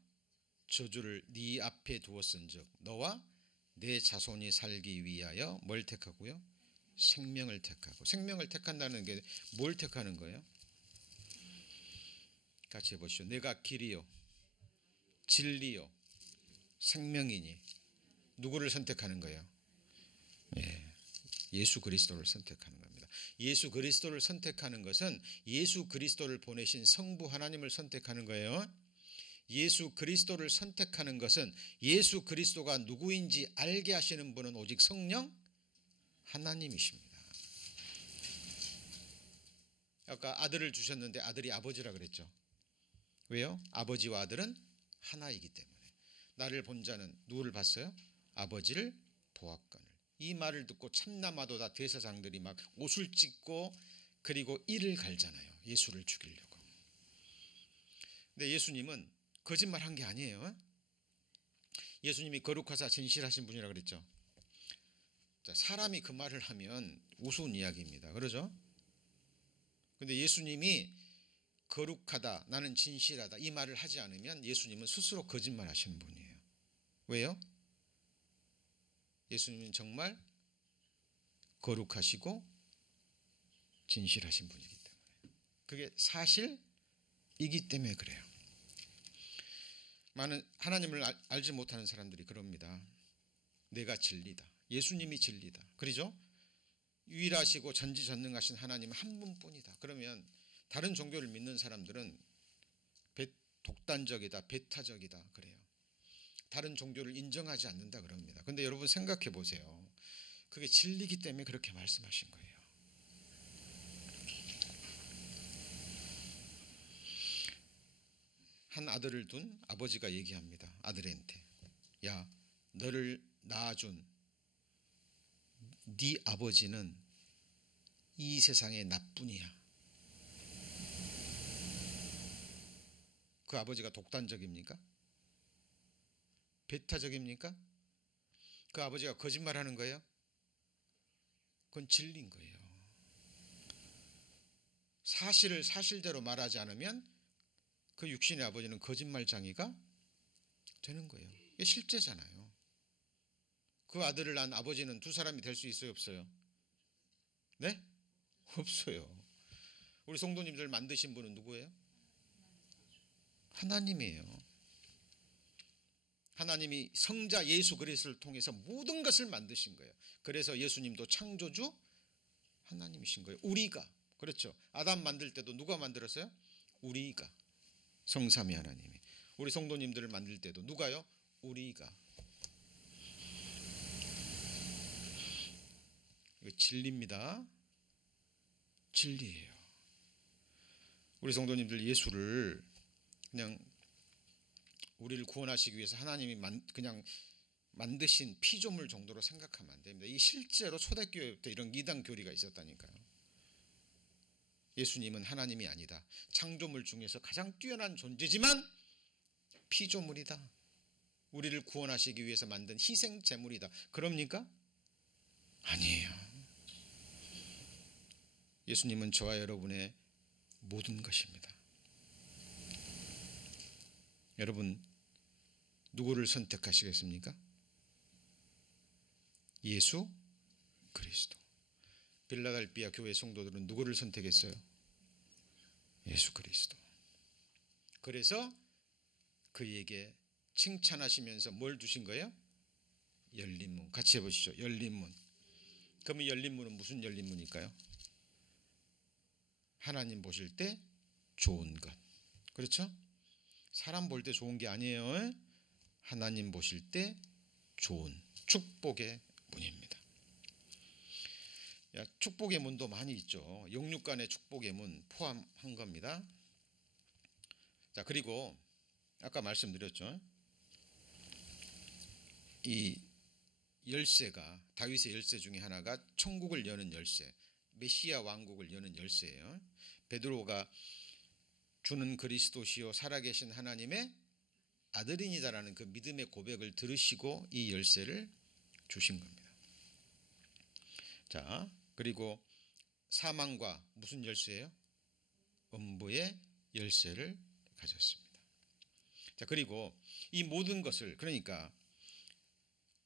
저주를 네 앞에 두었은즉 너와 내 자손이 살기 위하여 뭘 택하고요? 생명을 택하고. 생명을 택한다는 게 뭘 택하는 거예요? 같이 해보시죠. 내가 길이요 진리요 생명이니 누구를 선택하는 거예요? 예수 그리스도를 선택하는 겁니다. 예수 그리스도를 선택하는 것은 예수 그리스도를 보내신 성부 하나님을 선택하는 거예요. 예수 그리스도를 선택하는 것은 예수 그리스도가 누구인지 알게 하시는 분은 오직 성령 하나님이십니다. 아까 아들을 주셨는데 아들이 아버지라 그랬죠. 왜요? 아버지와 아들은 하나이기 때문에. 나를 본 자는 누구를 봤어요? 아버지를 보았거늘. 이 말을 듣고 참나마도다 대사장들이 막 옷을 찢고 그리고 이를 갈잖아요. 예수를 죽이려고. 근데 예수님은 거짓말한 게 아니에요. 예수님이 거룩하사 진실하신 분이라 그랬죠. 사람이 그 말을 하면 우스운 이야기입니다. 그러죠? 근데 예수님이 거룩하다, 나는 진실하다 이 말을 하지 않으면 예수님은 스스로 거짓말하시는 분이에요. 왜요? 예수님은 정말 거룩하시고 진실하신 분이기 때문에. 그게 사실이기 때문에 그래요. 많은 하나님을 알지 못하는 사람들이 그럽니다. 내가 진리다. 예수님이 진리다. 그러죠? 유일하시고 전지전능하신 하나님 한 분뿐이다. 그러면 다른 종교를 믿는 사람들은 독단적이다, 배타적이다 그래요. 다른 종교를 인정하지 않는다 그럽니다. 그런데 여러분 생각해 보세요. 그게 진리기 때문에 그렇게 말씀하신 거예요. 한 아들을 둔 아버지가 얘기합니다. 아들한테, 야, 너를 낳아준 네 아버지는 이 세상의 나뿐이야. 그 아버지가 독단적입니까? 배타적입니까? 그 아버지가 거짓말하는 거예요? 그건 진리인 거예요. 사실을 사실대로 말하지 않으면 그 육신의 아버지는 거짓말장이가 되는 거예요. 이게 실제잖아요. 그 아들을 낳은 아버지는 두 사람이 될 수 있어요, 없어요? 네? 없어요. 우리 성도님들 만드신 분은 누구예요? 하나님이에요. 하나님이 성자 예수 그리스도를 통해서 모든 것을 만드신 거예요. 그래서 예수님도 창조주 하나님이신 거예요. 우리가, 그렇죠. 아담 만들 때도 누가 만들었어요? 우리가. 성삼위 하나님이. 우리 성도님들을 만들 때도 누가요? 우리가. 이거 진리입니다. 진리예요. 우리 성도님들 예수를 그냥 우리를 구원하시기 위해서 하나님이 그냥 만드신 피조물 정도로 생각하면 안 됩니다. 이 실제로 초대교회부터 이런 이단 교리가 있었다니까요. 예수님은 하나님이 아니다. 창조물 중에서 가장 뛰어난 존재지만 피조물이다. 우리를 구원하시기 위해서 만든 희생 제물이다. 그럽니까? 아니에요. 예수님은 저와 여러분의 모든 것입니다. 여러분 누구를 선택하시겠습니까? 예수 그리스도. 빌라델비아 교회 성도들은 누구를 선택했어요? 예수 그리스도. 그래서 그에게 칭찬하시면서 뭘 주신 거예요? 열린 문. 같이 해보시죠. 열린 문. 그러면 열린 문은 무슨 열린 문일까요? 하나님 보실 때 좋은 것. 그렇죠? 사람 볼 때 좋은 게 아니에요. 하나님 보실 때 좋은 축복의 문입니다. 축복의 문도 많이 있죠. 영육간의 축복의 문 포함한 겁니다. 자, 그리고 아까 말씀드렸죠. 이 열쇠가, 다윗의 열쇠 중에 하나가 천국을 여는 열쇠, 메시아 왕국을 여는 열쇠예요. 베드로가 주는 그리스도시요 살아계신 하나님의 아들이니다라는 그 믿음의 고백을 들으시고 이 열쇠를 주신 겁니다. 자, 그리고 사망과 무슨 열쇠예요? 음부의 열쇠를 가졌습니다. 자, 그리고 이 모든 것을, 그러니까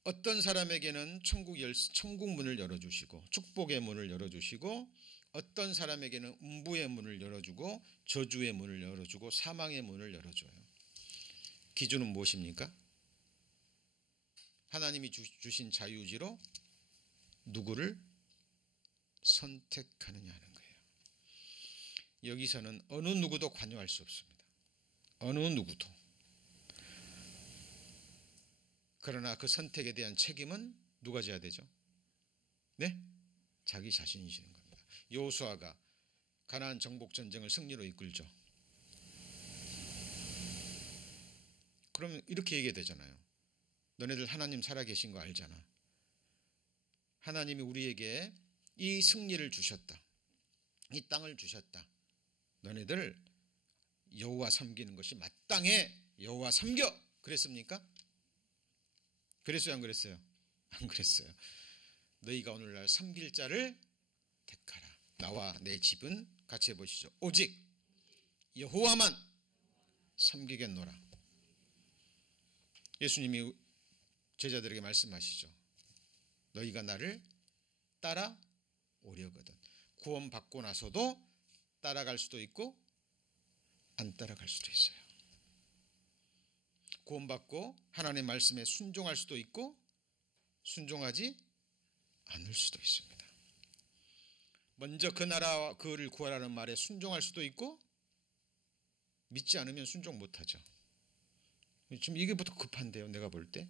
어떤 사람에게는 천국 문을 열어주시고 축복의 문을 열어주시고, 어떤 사람에게는 음부의 문을 열어주고 저주의 문을 열어주고 사망의 문을 열어줘요. 기준은 무엇입니까? 하나님이 주신 자유의지로 누구를 선택하느냐 하는 거예요. 여기서는 어느 누구도 관여할 수 없습니다. 어느 누구도. 그러나 그 선택에 대한 책임은 누가 져야 되죠? 네? 자기 자신이 지는 겁니다. 여호수아가 가나안 정복 전쟁을 승리로 이끌죠. 그러면 이렇게 얘기해야 되잖아요. 너네들 하나님 살아계신 거 알잖아. 하나님이 우리에게 이 승리를 주셨다. 이 땅을 주셨다. 너네들 여호와 섬기는 것이 마땅해. 여호와 섬겨. 그랬습니까? 그랬어요, 안 그랬어요? 안 그랬어요. 너희가 오늘날 섬길 자를 택하라. 나와 내 집은 같이 해보시죠. 오직 여호와만 섬기겠노라. 예수님이 제자들에게 말씀하시죠. 너희가 나를 따라오려거든. 구원받고 나서도 따라갈 수도 있고 안 따라갈 수도 있어요. 구원받고 하나님의 말씀에 순종할 수도 있고 순종하지 않을 수도 있습니다. 먼저 그 나라와 그를 구하라는 말에 순종할 수도 있고 믿지 않으면 순종 못하죠. 지금 이게부터 급한데요. 내가 볼 때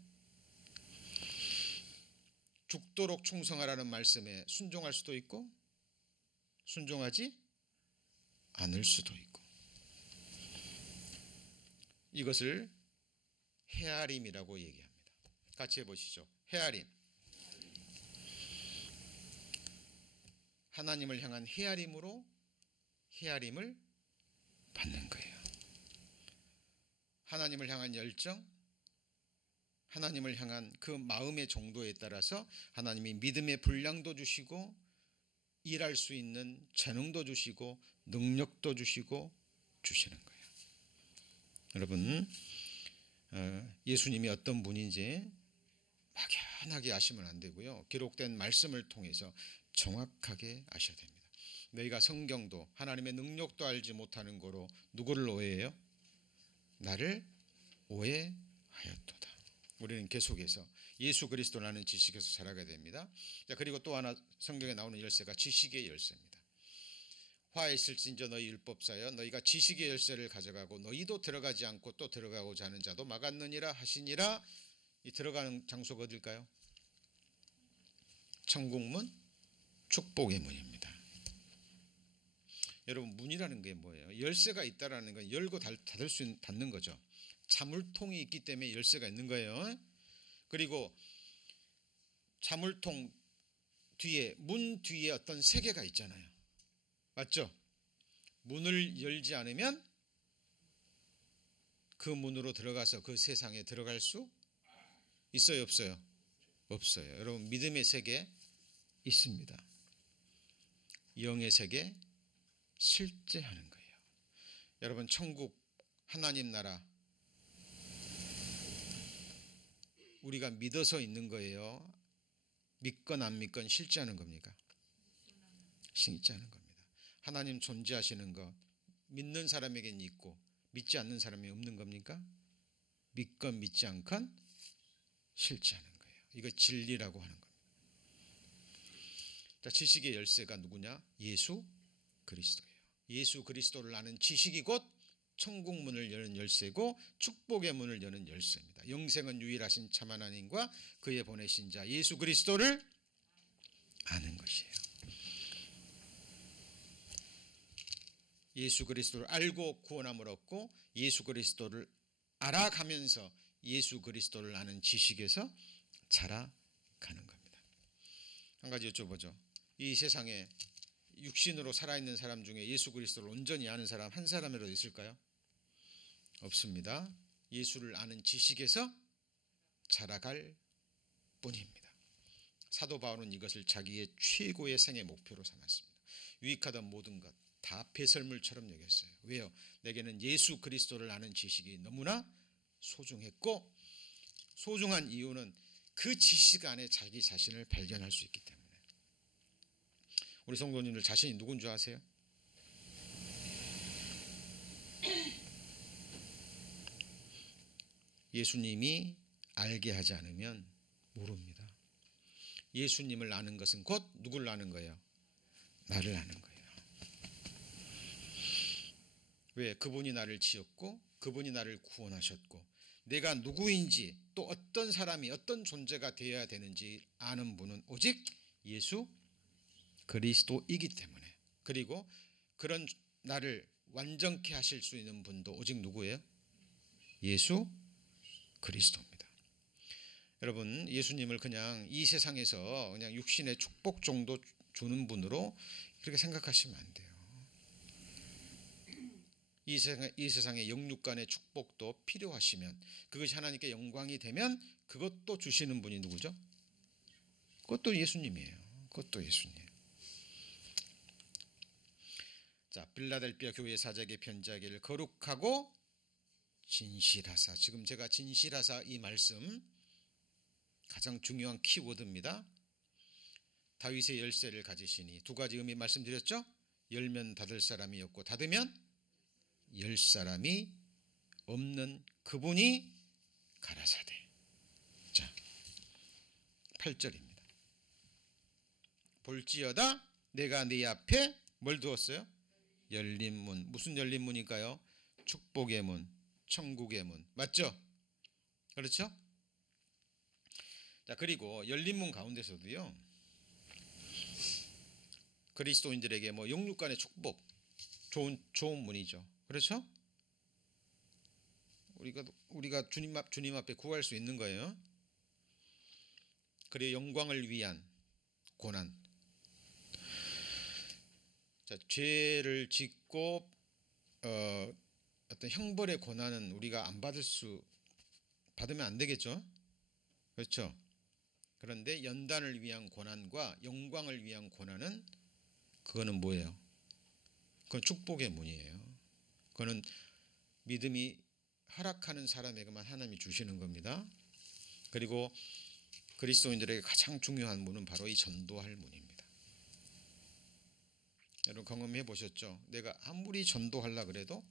죽도록 충성하라는 말씀에 순종할 수도 있고 순종하지 않을 수도 있고, 이것을 헤아림이라고 얘기합니다. 같이 해보시죠. 헤아림. 하나님을 향한 헤아림으로 헤아림을 받는 거예요. 하나님을 향한 열정, 하나님을 향한 그 마음의 정도에 따라서 하나님이 믿음의 분량도 주시고 일할 수 있는 재능도 주시고 능력도 주시고 주시는 거예요. 여러분, 예수님이 어떤 분인지 막연하게 아시면 안 되고요. 기록된 말씀을 통해서 정확하게 아셔야 됩니다. 너희가 성경도 하나님의 능력도 알지 못하는 거로 누구를 오해해요? 나를 오해하였도다. 우리는 계속해서 예수 그리스도라는 지식에서 자라게 됩니다. 자, 그리고 또 하나 성경에 나오는 열쇠가 지식의 열쇠입니다. 화 있을진저 너희 율법사여 너희가 지식의 열쇠를 가져가고 너희도 들어가지 않고 또 들어가고자 하는 자도 막았느니라 하시니라. 이 들어가는 장소가 어딜까요? 천국문, 축복의 문입니다. 여러분, 문이라는 게 뭐예요? 열쇠가 있다라는 건 열고 닫을 수 있는, 닫는 거죠. 자물통이 있기 때문에 열쇠가 있는 거예요. 그리고 자물통 뒤에, 문 뒤에 어떤 세계가 있잖아요. 맞죠? 문을 열지 않으면 그 문으로 들어가서 그 세상에 들어갈 수 있어요, 없어요? 없어요. 여러분, 믿음의 세계 있습니다. 영의 세계 실제하는 거예요. 여러분, 천국 하나님 나라 우리가 믿어서 있는 거예요? 믿건 안 믿건 실제하는 겁니까? 실제하는 겁니다. 하나님 존재하시는 것 믿는 사람에게는 있고 믿지 않는 사람이 없는 겁니까? 믿건 믿지 않건 실제하는 거예요. 이거 진리라고 하는 겁니다. 자, 지식의 열쇠가 누구냐? 예수 그리스도예요. 예수 그리스도를 아는 지식이 곧 천국 문을 여는 열쇠고 축복의 문을 여는 열쇠입니다. 영생은 유일하신 참 하나님과 그의 보내신 자 예수 그리스도를 아는 것이에요. 예수 그리스도를 알고 구원함을 얻고 예수 그리스도를 알아가면서 예수 그리스도를 아는 지식에서 자라나는 가는 겁니다. 한 가지 여쭤보죠. 이 세상에 육신으로 살아있는 사람 중에 예수 그리스도를 온전히 아는 사람 한 사람이라도 있을까요? 없습니다. 예수를 아는 지식에서 자라갈 뿐입니다. 사도 바울은 이것을 자기의 최고의 생애 목표로 삼았습니다. 유익하던 모든 것 다 배설물처럼 여겼어요. 왜요? 내게는 예수 그리스도를 아는 지식이 너무나 소중했고, 소중한 이유는 그 지식 안에 자기 자신을 발견할 수 있기 때문에. 우리 성도님들 자신이 누군 줄 아세요? 예수님이 알게 하지 않으면 모릅니다. 예수님을 아는 것은 곧 누구를 아는 거예요? 나를 아는 거예요. 왜? 그분이 나를 지었고 그분이 나를 구원하셨고 내가 누구인지 또 어떤 사람이 어떤 존재가 되어야 되는지 아는 분은 오직 예수 그리스도이기 때문에, 그리고 그런 나를 완전케 하실 수 있는 분도 오직 누구예요? 예수 그리스도입니다. 여러분, 예수님을 그냥 이 세상에서 그냥 육신의 축복 정도 주는 분으로 그렇게 생각하시면 안 돼요. 이 세상의 영육간의 축복도 필요하시면, 그것이 하나님께 영광이 되면 그것도 주시는 분이 누구죠? 그것도 예수님이에요. 그것도 예수님. 자, 빌라델피아 교회 사적에 편지하기를 거룩하고 진실하사. 지금 제가 진실하사 이 말씀 가장 중요한 키워드입니다. 다윗의 열쇠를 가지시니 두 가지 의미 말씀드렸죠? 열면 닫을 사람이 없고 닫으면 열 사람이 없는 그분이 가라사대. 자, 8절입니다. 볼지어다 내가 네 앞에 뭘 두었어요? 열린 문. 무슨 열린 문일까요? 축복의 문, 천국의 문. 맞죠? 그렇죠? 자, 그리고 열린 문 가운데서도요, 그리스도인들에게 뭐 영육간의 축복, 좋은 문이죠. 그렇죠? 우리가 주님 앞에 구할 수 있는 거예요. 그리고 영광을 위한 고난. 자, 죄를 짓고 어떤 형벌의 고난은 우리가 받으면 안 되겠죠. 그렇죠? 그런데 연단을 위한 고난과 영광을 위한 고난은 그거는 뭐예요? 그건 축복의 문이에요. 그거는 믿음이 허락하는 사람에게만 하나님이 주시는 겁니다. 그리고 그리스도인들에게 가장 중요한 문은 바로 이 전도할 문입니다. 여러분 경험해 보셨죠? 내가 아무리 전도하려 그래도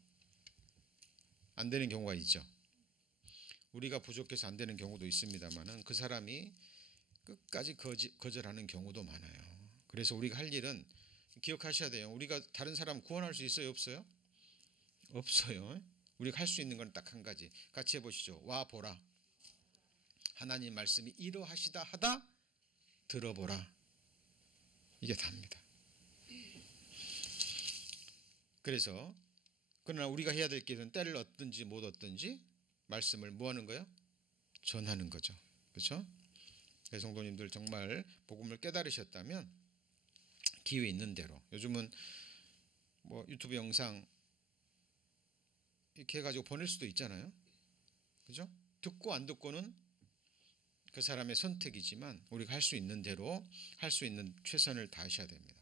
안 되는 경우가 있죠. 우리가 부족해서 안 되는 경우도 있습니다만은 그 사람이 끝까지 거절하는 경우도 많아요. 그래서 우리가 할 일은 기억하셔야 돼요. 우리가 다른 사람 구원할 수 있어요? 없어요? 없어요. 우리가 할 수 있는 건 딱 한 가지. 같이 해보시죠. 와 보라. 하나님 말씀이 이러하시다 하다 들어보라. 이게 답니다. 그래서 그러나 우리가 해야 될 길은 때를 얻든지 못 얻든지 말씀을 뭐 하는 거예요? 전하는 거죠. 그렇죠? 성도님들 정말 복음을 깨달으셨다면 기회 있는 대로, 요즘은 뭐 유튜브 영상 이렇게 해가지고 보낼 수도 있잖아요. 그죠? 듣고 안 듣고는 그 사람의 선택이지만 우리가 할 수 있는 대로 할 수 있는 최선을 다하셔야 됩니다.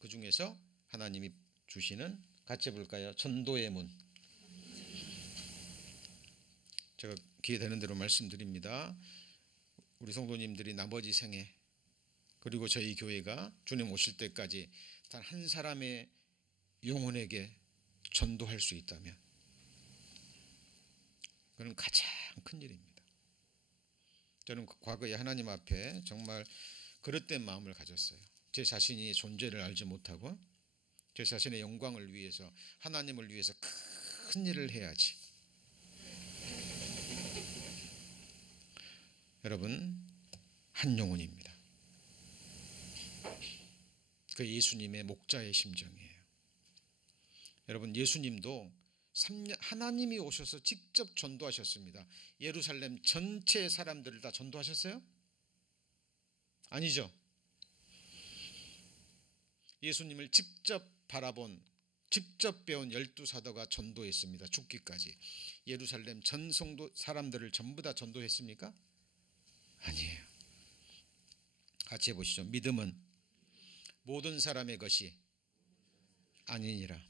그 중에서 하나님이 주시는, 같이 해볼까요? 전도의 문. 제가 기회 되는 대로 말씀드립니다. 우리 성도님들이 나머지 생에, 그리고 저희 교회가 주님 오실 때까지 단 한 사람의 영혼에게 전도할 수 있다면 그건 가장 큰 일입니다. 저는 과거에 하나님 앞에 정말 그릇된 마음을 가졌어요. 제 자신이 존재를 알지 못하고 제 자신의 영광을 위해서, 하나님을 위해서 큰 일을 해야지. 여러분, 한 영혼입니다. 그 예수님의 목자의 심정이에요. 여러분, 예수님도 하나님이 오셔서 직접 전도하셨습니다. 예루살렘 전체 사람들을 다 전도하셨어요? 아니죠. 예수님을 직접 바라본, 직접 배운 12사도가 전도했습니다. 죽기까지. 예루살렘 전 성도 사람들을 전부 다 전도했습니까? 아니에요. 같이 해보시죠. 믿음은 모든 사람의 것이 아니니라.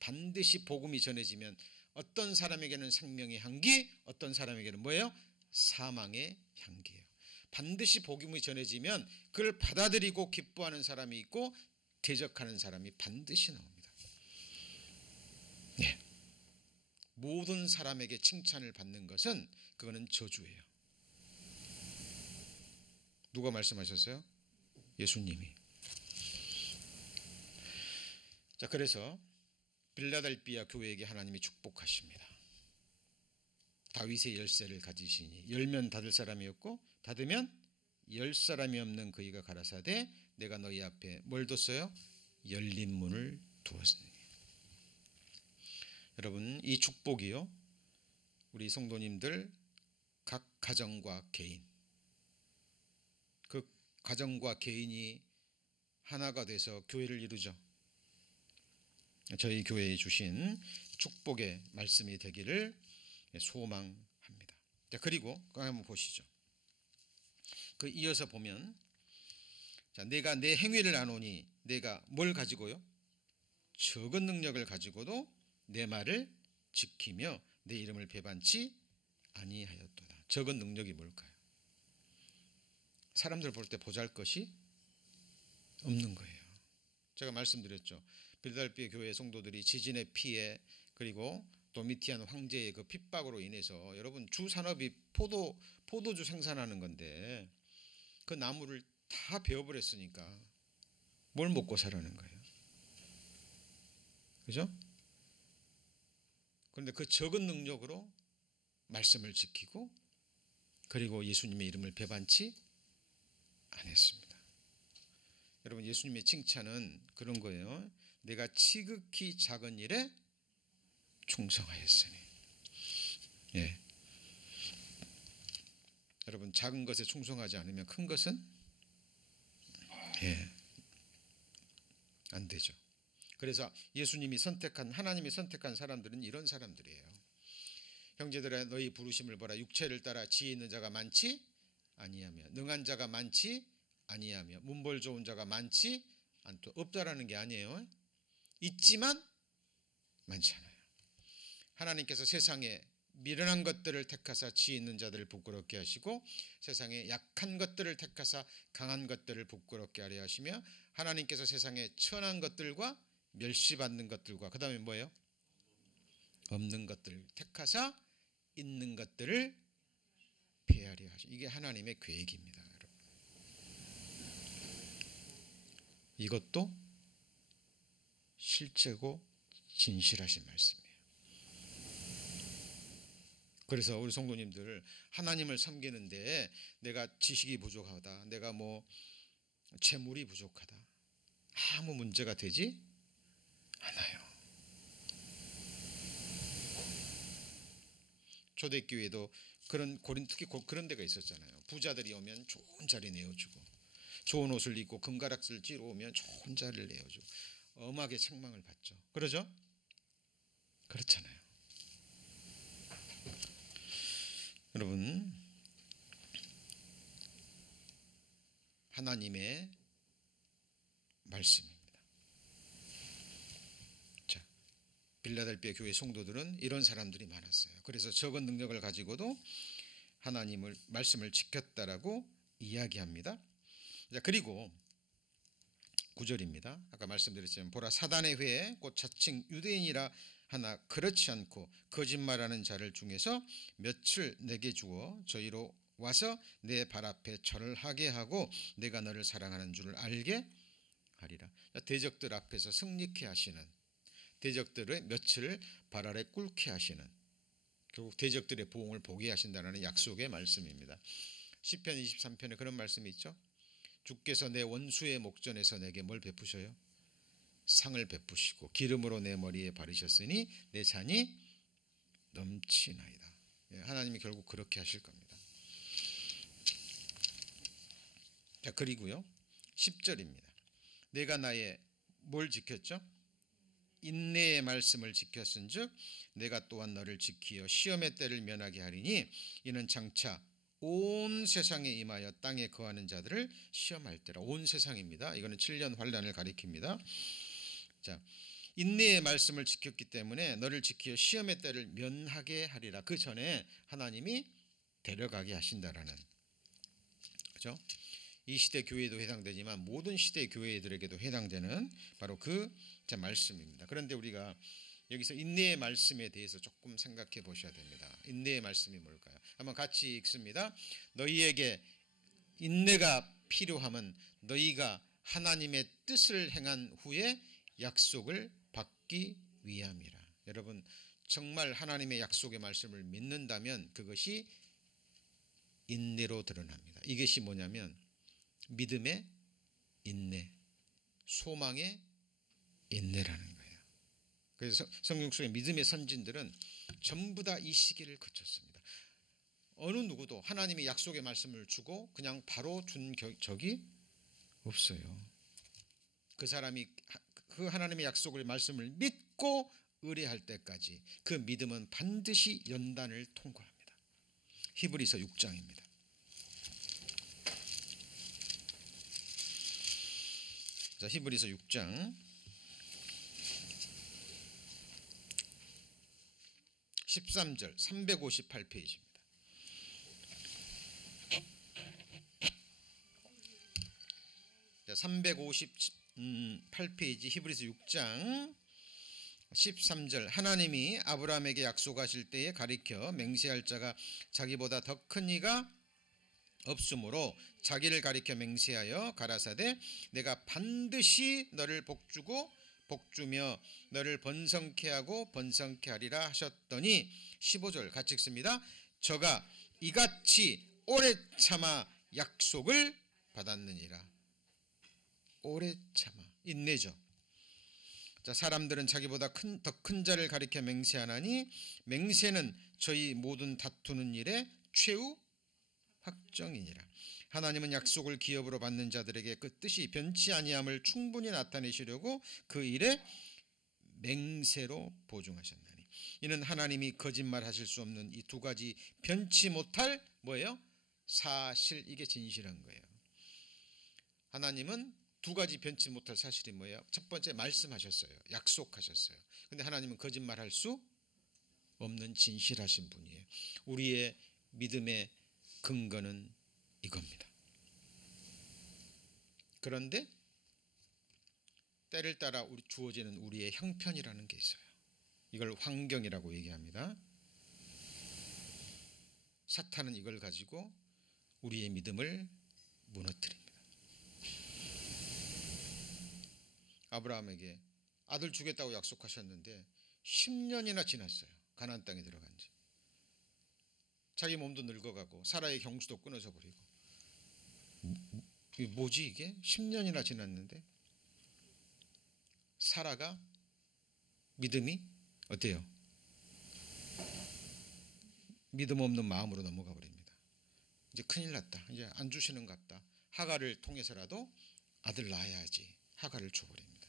반드시 복음이 전해지면 어떤 사람에게는 생명의 향기, 어떤 사람에게는 뭐예요? 사망의 향기예요. 반드시 복음이 전해지면 그걸 받아들이고 기뻐하는 사람이 있고 대적하는 사람이 반드시 나옵니다. 네. 모든 사람에게 칭찬을 받는 것은 그거는 저주예요. 누가 말씀하셨어요? 예수님이. 자, 그래서 빌라델비아 교회에게 하나님이 축복하십니다. 다윗의 열쇠를 가지시니 열면 닫을 사람이 없고 닫으면 열 사람이 없는 그이가 가라사대 내가 너희 앞에 뭘 뒀어요? 열린 문을 두었으니. 여러분, 이 축복이요, 우리 성도님들 각 가정과 개인, 그 가정과 개인이 하나가 돼서 교회를 이루죠. 저희 교회에 주신 축복의 말씀이 되기를 소망합니다. 자, 그리고 한번 보시죠. 그 이어서 보면, 자, 내가 내 행위를 아노니 내가 뭘 가지고요? 적은 능력을 가지고도 내 말을 지키며 내 이름을 배반치 아니하였도다. 적은 능력이 뭘까요? 사람들 볼 때 보잘것이 없는 거예요. 제가 말씀드렸죠. 빌라델비아 교회 성도들이 지진의 피해 그리고 도미티안 황제의 그 핍박으로 인해서 여러분 주 산업이 포도주 생산하는 건데 그 나무를 다 베어버렸으니까 뭘 먹고 살라는 거예요. 그죠? 그런데 그 적은 능력으로 말씀을 지키고 그리고 예수님의 이름을 배반치 안 했습니다. 여러분, 예수님의 칭찬은 그런 거예요. 내가 지극히 작은 일에 충성하였으니. 예. 여러분, 작은 것에 충성하지 않으면 큰 것은 안 되죠. 그래서 예수님이 선택한, 하나님이 선택한 사람들은 이런 사람들이에요. 형제들아, 너희 부르심을 보라. 육체를 따라 지혜 있는 자가 많지 아니하며 능한 자가 많지 아니하며 문벌 좋은 자가 많지 않도. 없다라는 게 아니에요. 있지만 많지 않아요. 하나님께서 세상에 미련한 것들을 택하사 지혜 있는 자들을 부끄럽게 하시고 세상에 약한 것들을 택하사 강한 것들을 부끄럽게 하려 하시며 하나님께서 세상에 천한 것들과 멸시받는 것들과 그 다음에 뭐예요? 없는 것들을 택하사 있는 것들을 폐하려 하시고. 이게 하나님의 계획입니다. 여러분. 이것도 실제고 진실하신 말씀이에요. 그래서 우리 성도님들 하나님을 섬기는데 내가 지식이 부족하다, 내가 뭐 재물이 부족하다, 아무 문제가 되지 않아요. 초대교회도 그런 특히 그런 데가 있었잖아요. 부자들이 오면 좋은 자리 내어주고 좋은 옷을 입고 금가락지를 찌러 오면 좋은 자리를 내어주고 엄하게 책망을 받죠. 그러죠? 그렇잖아요. 여러분, 하나님의 말씀입니다. 자, 빌라델비아 교회 성도들은 이런 사람들이 많았어요. 그래서 적은 능력을 가지고도 하나님을 말씀을 지켰다라고 이야기합니다. 자, 그리고 9절입니다. 아까 말씀드렸지만 보라 사단의 회에 곧 자칭 유대인이라 하나 그렇지 않고 거짓말하는 자를 중에서 몇을 내게 주어 저희로 와서 내 발 앞에 절을 하게 하고 내가 너를 사랑하는 줄을 알게 하리라. 대적들 앞에서 승리케 하시는, 대적들의 며칠 발 아래 꿇게 하시는, 결국 대적들의 보응을 보게 하신다는 약속의 말씀입니다. 시편 23편에 그런 말씀이 있죠. 주께서 내 원수의 목전에서 내게 뭘 베푸셔요? 상을 베푸시고 기름으로 내 머리에 바르셨으니 내 잔이 넘치나이다. 하나님이 결국 그렇게 하실 겁니다. 자, 그리고요 10절입니다. 내가 나의 뭘 지켰죠? 인내의 말씀을 지켰은즉 내가 또한 너를 지키어 시험의 때를 면하게 하리니 이는 장차 온 세상에 임하여 땅에 거하는 자들을 시험할 때라. 온 세상입니다. 이거는 7년 환란을 가리킵니다. 자, 인내의 말씀을 지켰기 때문에 너를 지키어 시험의 때를 면하게 하리라. 그 전에 하나님이 데려가게 하신다라는, 그렇죠? 이 시대 교회에도 해당되지만 모든 시대 교회들에게도 해당되는 바로 그 말씀입니다. 그런데 우리가 여기서 인내의 말씀에 대해서 조금 생각해 보셔야 됩니다. 인내의 말씀이 뭘까요? 한번 같이 읽습니다. 너희에게 인내가 필요함은 너희가 하나님의 뜻을 행한 후에 약속을 받기 위함이라. 여러분, 정말 하나님의 약속의 말씀을 믿는다면 그것이 인내로 드러납니다. 이것이 뭐냐면 믿음의 인내, 소망의 인내라는 거예요. 그래서 성경 속의 믿음의 선진들은 전부 다 이 시기를 거쳤습니다. 어느 누구도 하나님이 약속의 말씀을 주고 그냥 바로 준 적이 없어요. 그 사람이 그 하나님의 약속의 말씀을 믿고 의뢰할 때까지 그 믿음은 반드시 연단을 통과합니다. 히브리서 6장입니다. 자, 히브리서 6장 13절 358페이지입니다. 자, 358페이지 히브리서 6장 13절 하나님이 아브라함에게 약속하실 때에 가리켜 맹세할 자가 자기보다 더 큰 이가 없으므로 자기를 가리켜 맹세하여 가라사대 내가 반드시 너를 복주고 복주며 너를 번성케 하고 번성케 하리라 하셨더니 15절 같이 읽습니다. 저가 이같이 오래 참아 약속을 받았느니라. 오래 참아 인내죠. 자, 사람들은 자기보다 더 큰 자를 가리켜 맹세하나니 맹세는 저희 모든 다투는 일에 최후 확정이니라. 하나님은 약속을 기업으로 받는 자들에게 그 뜻이 변치 아니함을 충분히 나타내시려고 그 일에 맹세로 보증하셨나니 이는 하나님이 거짓말하실 수 없는 이 두 가지 변치 못할 뭐예요? 사실, 이게 진실한 거예요. 하나님은 두 가지 변치 못할 사실이 뭐예요? 첫 번째 말씀하셨어요. 약속하셨어요. 근데 하나님은 거짓말할 수 없는 진실하신 분이에요. 우리의 믿음의 근거는 이겁니다. 그런데 때를 따라 주어지는 우리의 형편이라는 게 있어요. 이걸 환경이라고 얘기합니다. 사탄은 이걸 가지고 우리의 믿음을 무너뜨립니다. 아브라함에게 아들 주겠다고 약속하셨는데 10년이나 지났어요. 가나안 땅에 들어간 지. 자기 몸도 늙어가고 사라의 경수도 끊어져 버리고 뭐지 이게? 10년이나 지났는데 사라가 믿음이 어때요? 믿음 없는 마음으로 넘어가 버립니다. 이제 큰일 났다. 이제 안 주시는갑다. 하갈을 통해서라도 아들 낳아야지. 하갈을 줘버립니다.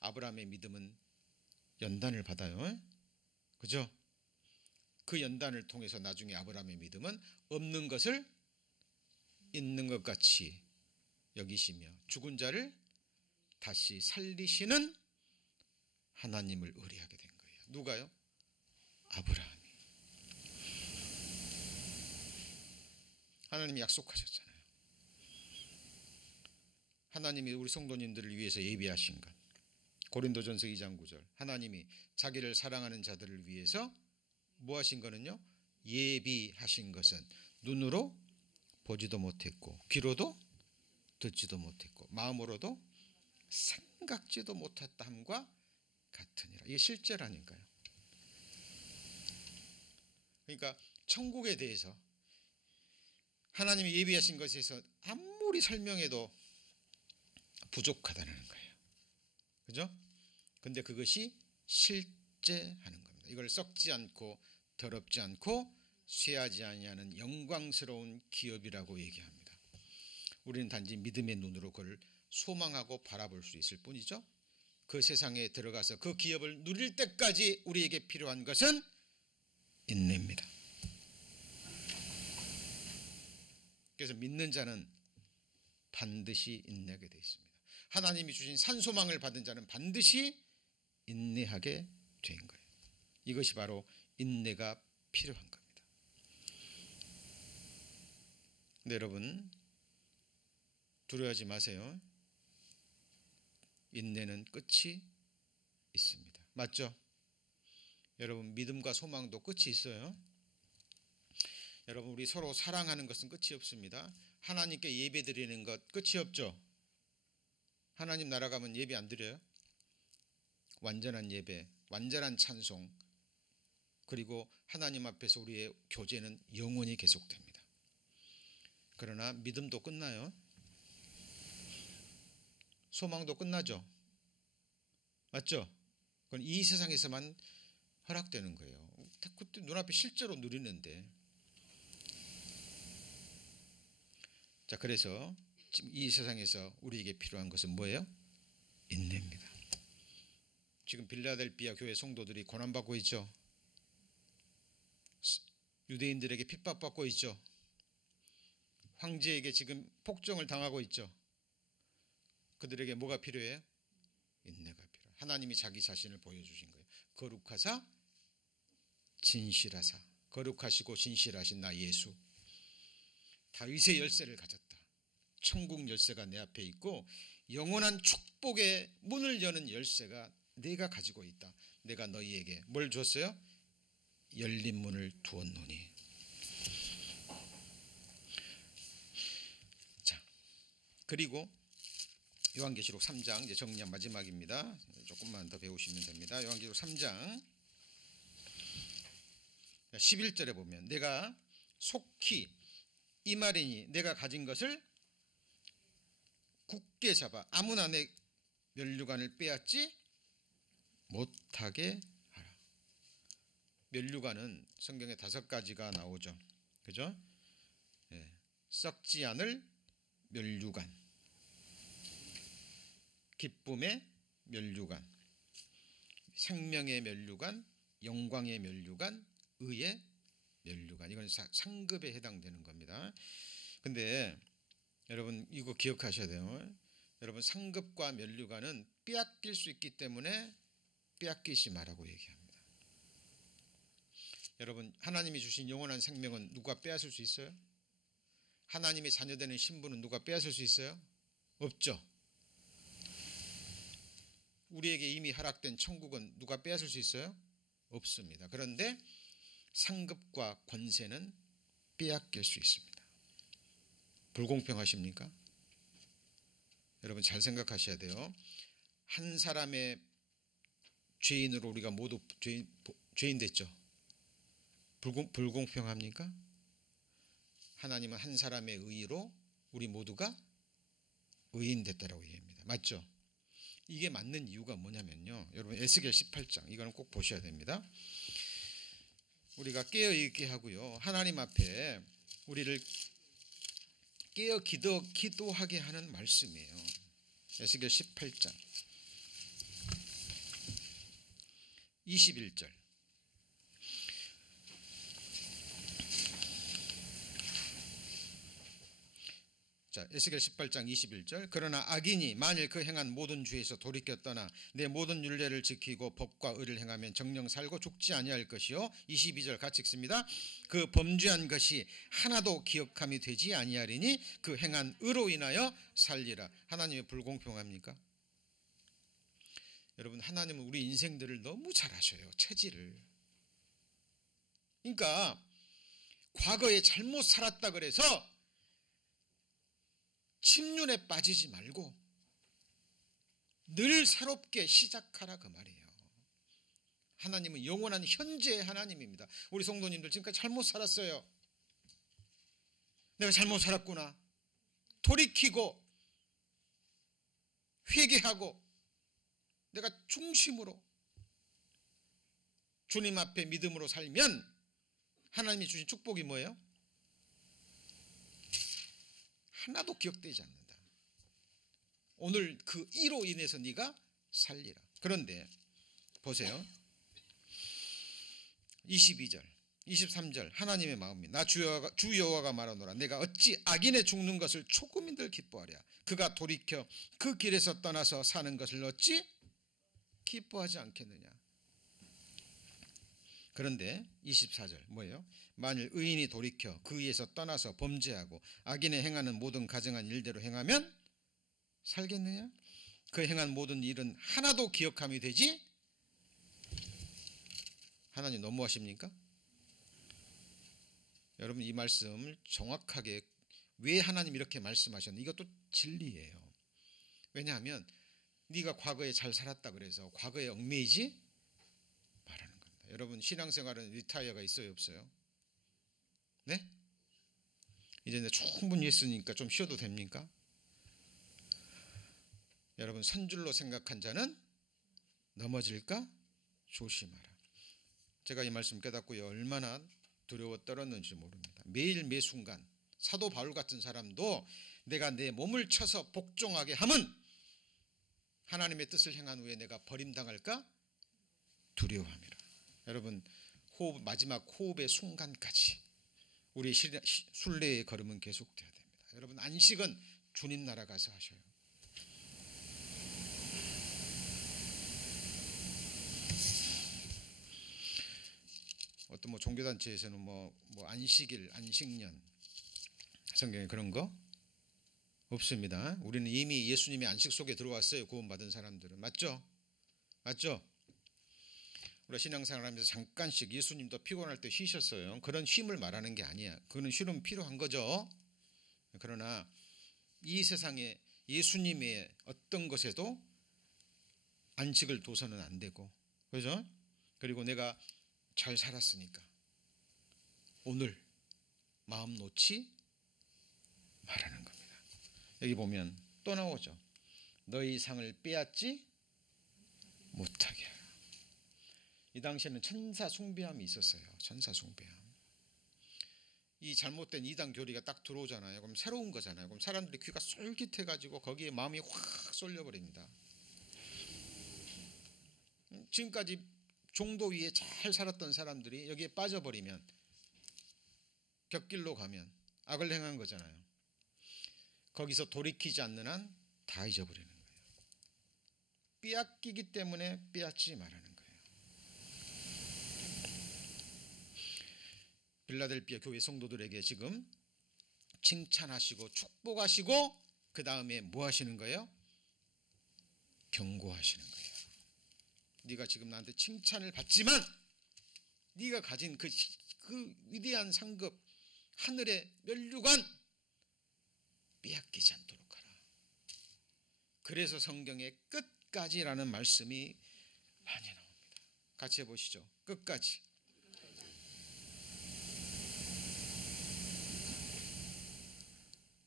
아브라함의 믿음은 연단을 받아요. 그죠? 그 연단을 통해서 나중에 아브라함의 믿음은 없는 것을 있는 것 같이 여기시며 죽은 자를 다시 살리시는 하나님을 의뢰하게 된 거예요. 누가요? 아브라함이. 하나님이 약속하셨잖아요. 하나님이 우리 성도님들을 위해서 예비하신 것. 고린도전서 2장 9절 하나님이 자기를 사랑하는 자들을 위해서 뭐 하신 거는요? 예비하신 것은 눈으로 보지도 못했고 귀로도 듣지도 못했고 마음으로도 생각지도 못했다 함과 같으니라. 이게 실제라니까요. 그러니까 천국에 대해서 하나님이 예비하신 것에서 아무리 설명해도 부족하다는 거예요. 그죠? 근데 그것이 실제하는 겁니다. 이걸 썩지 않고 더럽지 않고 쇠하지 아니하는 영광스러운 기업이라고 얘기합니다. 우리는 단지 믿음의 눈으로 그를 소망하고 바라볼 수 있을 뿐이죠. 그 세상에 들어가서 그 기업을 누릴 때까지 우리에게 필요한 것은 인내입니다. 그래서 믿는 자는 반드시 인내하게 되어 있습니다. 하나님이 주신 산소망을 받은 자는 반드시 인내하게 된 거예요. 이것이 바로 인내가 필요한 겁니다. 근데 여러분, 두려워하지 마세요. 인내는 끝이 있습니다. 맞죠? 여러분, 믿음과 소망도 끝이 있어요. 여러분, 우리 서로 사랑하는 것은 끝이 없습니다. 하나님께 예배 드리는 것 끝이 없죠. 하나님 나라 가면 예배 안 드려요? 완전한 예배, 완전한 찬송, 그리고 하나님 앞에서 우리의 교제는 영원히 계속됩니다. 그러나 믿음도 끝나요. 소망도 끝나죠. 맞죠? 그건 이 세상에서만 허락되는 거예요. 그때 눈앞에 실제로 누리는데. 자, 그래서 지금 이 세상에서 우리에게 필요한 것은 뭐예요? 인내입니다. 지금 빌라델비아 교회 성도들이 고난받고 있죠. 유대인들에게 핍박받고 있죠. 황제에게 지금 폭정을 당하고 있죠. 그들에게 뭐가 필요해요? 인내가 필요해요. 하나님이 자기 자신을 보여주신 거예요. 거룩하사 진실하사. 거룩하시고 진실하신 나 예수. 다윗의 열쇠를 가졌다. 천국 열쇠가 내 앞에 있고 영원한 축복의 문을 여는 열쇠가 내가 가지고 있다. 내가 너희에게 뭘 줬어요? 열린 문을 두었노니. 자, 그리고 요한계시록 3장 이제 정리한 마지막입니다. 조금만 더 배우시면 됩니다. 요한계시록 3장 11절에 보면 내가 속히 이 말이니 내가 가진 것을 굳게 잡아 아무나 내 면류관을 빼앗지 못하게 하라. 면류관은 성경에 5가지가 나오죠. 그죠? 예. 썩지 않을 면류관, 기쁨의 면류관, 생명의 면류관, 영광의 면류관, 의의 면류관. 이건 상급에 해당되는 겁니다. 근데 여러분 이거 기억하셔야 돼요. 여러분 상급과 면류관은 빼앗길 수 있기 때문에 빼앗기지 말라고 얘기합니다. 여러분 하나님이 주신 영원한 생명은 누가 빼앗을 수 있어요? 하나님의 자녀되는 신분은 누가 빼앗을 수 있어요? 없죠. 우리에게 이미 허락된 천국은 누가 빼앗을 수 있어요? 없습니다. 그런데 상급과 권세는 빼앗길 수 있습니다. 불공평하십니까? 여러분 잘 생각하셔야 돼요. 한 사람의 죄인으로 우리가 모두 죄인 됐죠. 불공평합니까? 하나님은 한 사람의 의로 우리 모두가 의인 됐다라고 얘기합니다. 맞죠? 이게 맞는 이유가 뭐냐면요. 여러분 에스겔 18장 이거는 꼭 보셔야 됩니다. 우리가 깨어있게 하고요. 하나님 앞에 우리를 깨어 기도하게 하는 말씀이에요. 에스겔 18장 21절. 자, 에스겔 18장 21절. 그러나 악인이 만일 그 행한 모든 죄에서 돌이켜 떠나 내 모든 율례를 지키고 법과 의를 행하면 정령 살고 죽지 아니할 것이요. 22절 같이 읽습니다. 그 범죄한 것이 하나도 기억함이 되지 아니하리니 그 행한 의로 인하여 살리라. 하나님이 불공평합니까? 여러분 하나님은 우리 인생들을 너무 잘 아셔요. 체질을. 그러니까 과거에 잘못 살았다 그래서 침륜에 빠지지 말고 늘 새롭게 시작하라 그 말이에요. 하나님은 영원한 현재의 하나님입니다. 우리 성도님들 지금까지 잘못 살았어요. 내가 잘못 살았구나. 돌이키고 회개하고 내가 중심으로 주님 앞에 믿음으로 살면 하나님이 주신 축복이 뭐예요? 하나도 기억되지 않는다. 오늘 그 이로 인해서 네가 살리라. 그런데 보세요. 22절 23절 하나님의 마음이 나 주 여호와가 말하노라 내가 어찌 악인의 죽는 것을 조금인들 기뻐하랴. 그가 돌이켜 그 길에서 떠나서 사는 것을 어찌 기뻐하지 않겠느냐. 그런데 24절 뭐예요? 만일 의인이 돌이켜 그 위에서 떠나서 범죄하고 악인의 행하는 모든 가증한 일대로 행하면 살겠느냐? 그 행한 모든 일은 하나도 기억함이 되지. 하나님 너무하십니까? 여러분 이 말씀을 정확하게 왜 하나님 이렇게 말씀하셨는지 이것도 진리예요. 왜냐하면 네가 과거에 잘 살았다 그래서 과거에 얽매이지 말하는 겁니다. 여러분 신앙생활은 리타이어가 있어요 없어요? 네? 이제 내가 충분히 했으니까 좀 쉬어도 됩니까? 여러분 선 줄로 생각한 자는 넘어질까 조심하라. 제가 이 말씀 깨닫고요 얼마나 두려워 떨었는지 모릅니다. 매일 매 순간 사도 바울 같은 사람도 내가 내 몸을 쳐서 복종하게 함은 하나님의 뜻을 행한 후에 내가 버림당할까 두려워함이라. 여러분 호흡, 마지막 호흡의 순간까지 우리 순례의 걸음은 계속돼야 됩니다. 여러분 안식은 주님 나라 가서 하셔요. 어떤 뭐 종교단체에서는 뭐 안식일, 안식년 성경에 그런 거 없습니다. 우리는 이미 예수님의 안식 속에 들어왔어요. 구원받은 사람들은. 맞죠? 맞죠? 우리가 신앙생활하면서 잠깐씩 예수님도 피곤할 때 쉬셨어요. 그런 쉼을 말하는 게 아니야. 그거는 쉼은 필요한 거죠. 그러나 이 세상에 예수님의 어떤 것에도 안식을 둬서는 안 되고, 그죠? 그리고 내가 잘 살았으니까 오늘 마음 놓지 말하는 겁니다. 여기 보면 또 나오죠. 너희 상을 빼앗지 못하게 하라. 이 당시에는 천사 숭배함이 있었어요. 천사 숭배함. 이 잘못된 이단 교리가 딱 들어오잖아요. 그럼 새로운 거잖아요. 그럼 사람들이 귀가 쏠깃해가지고 거기에 마음이 확 쏠려버립니다. 지금까지 종도 위에 잘 살았던 사람들이 여기에 빠져버리면 곁길로 가면 악을 행한 거잖아요. 거기서 돌이키지 않는 한 다 잊어버리는 거예요. 빼앗기기 때문에 빼앗지 말라는 거예요. 빌라델피아 교회 성도들에게 지금 칭찬하시고 축복하시고 그 다음에 뭐 하시는 거예요? 경고하시는 거예요. 네가 지금 나한테 칭찬을 받지만 네가 가진 그 위대한 상급 하늘의 면류관 빼앗기지 않도록 하라. 그래서 성경에 끝까지라는 말씀이 많이 나옵니다. 같이 해보시죠. 끝까지.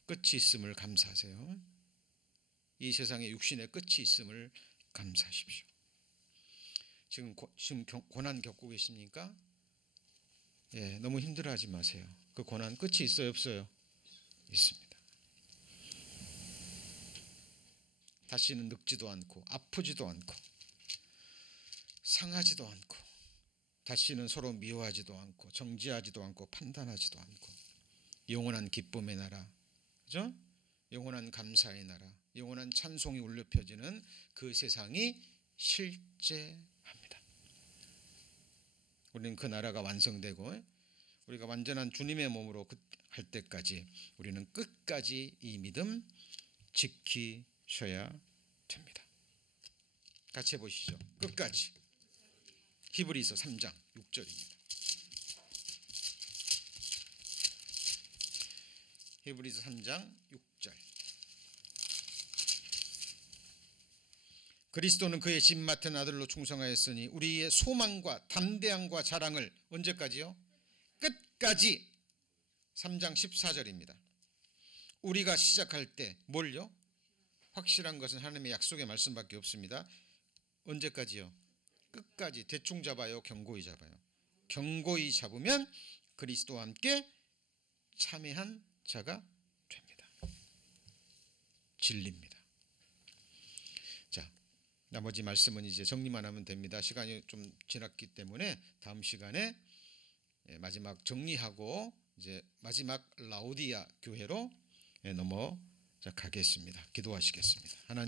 끝이 있음을 감사하세요. 이 세상에 육신의 끝이 있음을 감사하십시오. 지금 고난 겪고 계십니까? 예, 너무 힘들어하지 마세요. 그 고난 끝이 있어요, 없어요? 있습니다. 다시는 늙지도 않고 아프지도 않고 상하지도 않고 다시는 서로 미워하지도 않고 정죄하지도 않고 판단하지도 않고 영원한 기쁨의 나라, 그죠? 영원한 감사의 나라, 영원한 찬송이 울려 펴지는 그 세상이 실제합니다. 우리는 그 나라가 완성되고 우리가 완전한 주님의 몸으로 할 때까지 우리는 끝까지 이 믿음 지키셔야 됩니다. 같이 해보시죠. 끝까지. 히브리서 3장 6절입니다. 히브리서 3장 6절. 그리스도는 그의 집 맡은 아들로 충성하였으니 우리의 소망과 담대함과 자랑을 언제까지요? 끝까지. 3장 14절입니다. 우리가 시작할 때 뭘요? 확실한 것은 하나님의 약속의 말씀밖에 없습니다. 언제까지요? 끝까지. 대충 잡아요? 경고히 잡아요? 경고히 잡으면 그리스도와 함께 참여한 자가 됩니다. 진리입니다. 자, 나머지 말씀은 이제 정리만 하면 됩니다. 시간이 좀 지났기 때문에 다음 시간에 마지막 정리하고 이제 마지막 라오디아 교회로 넘어가겠습니다. 기도하시겠습니다. 하나님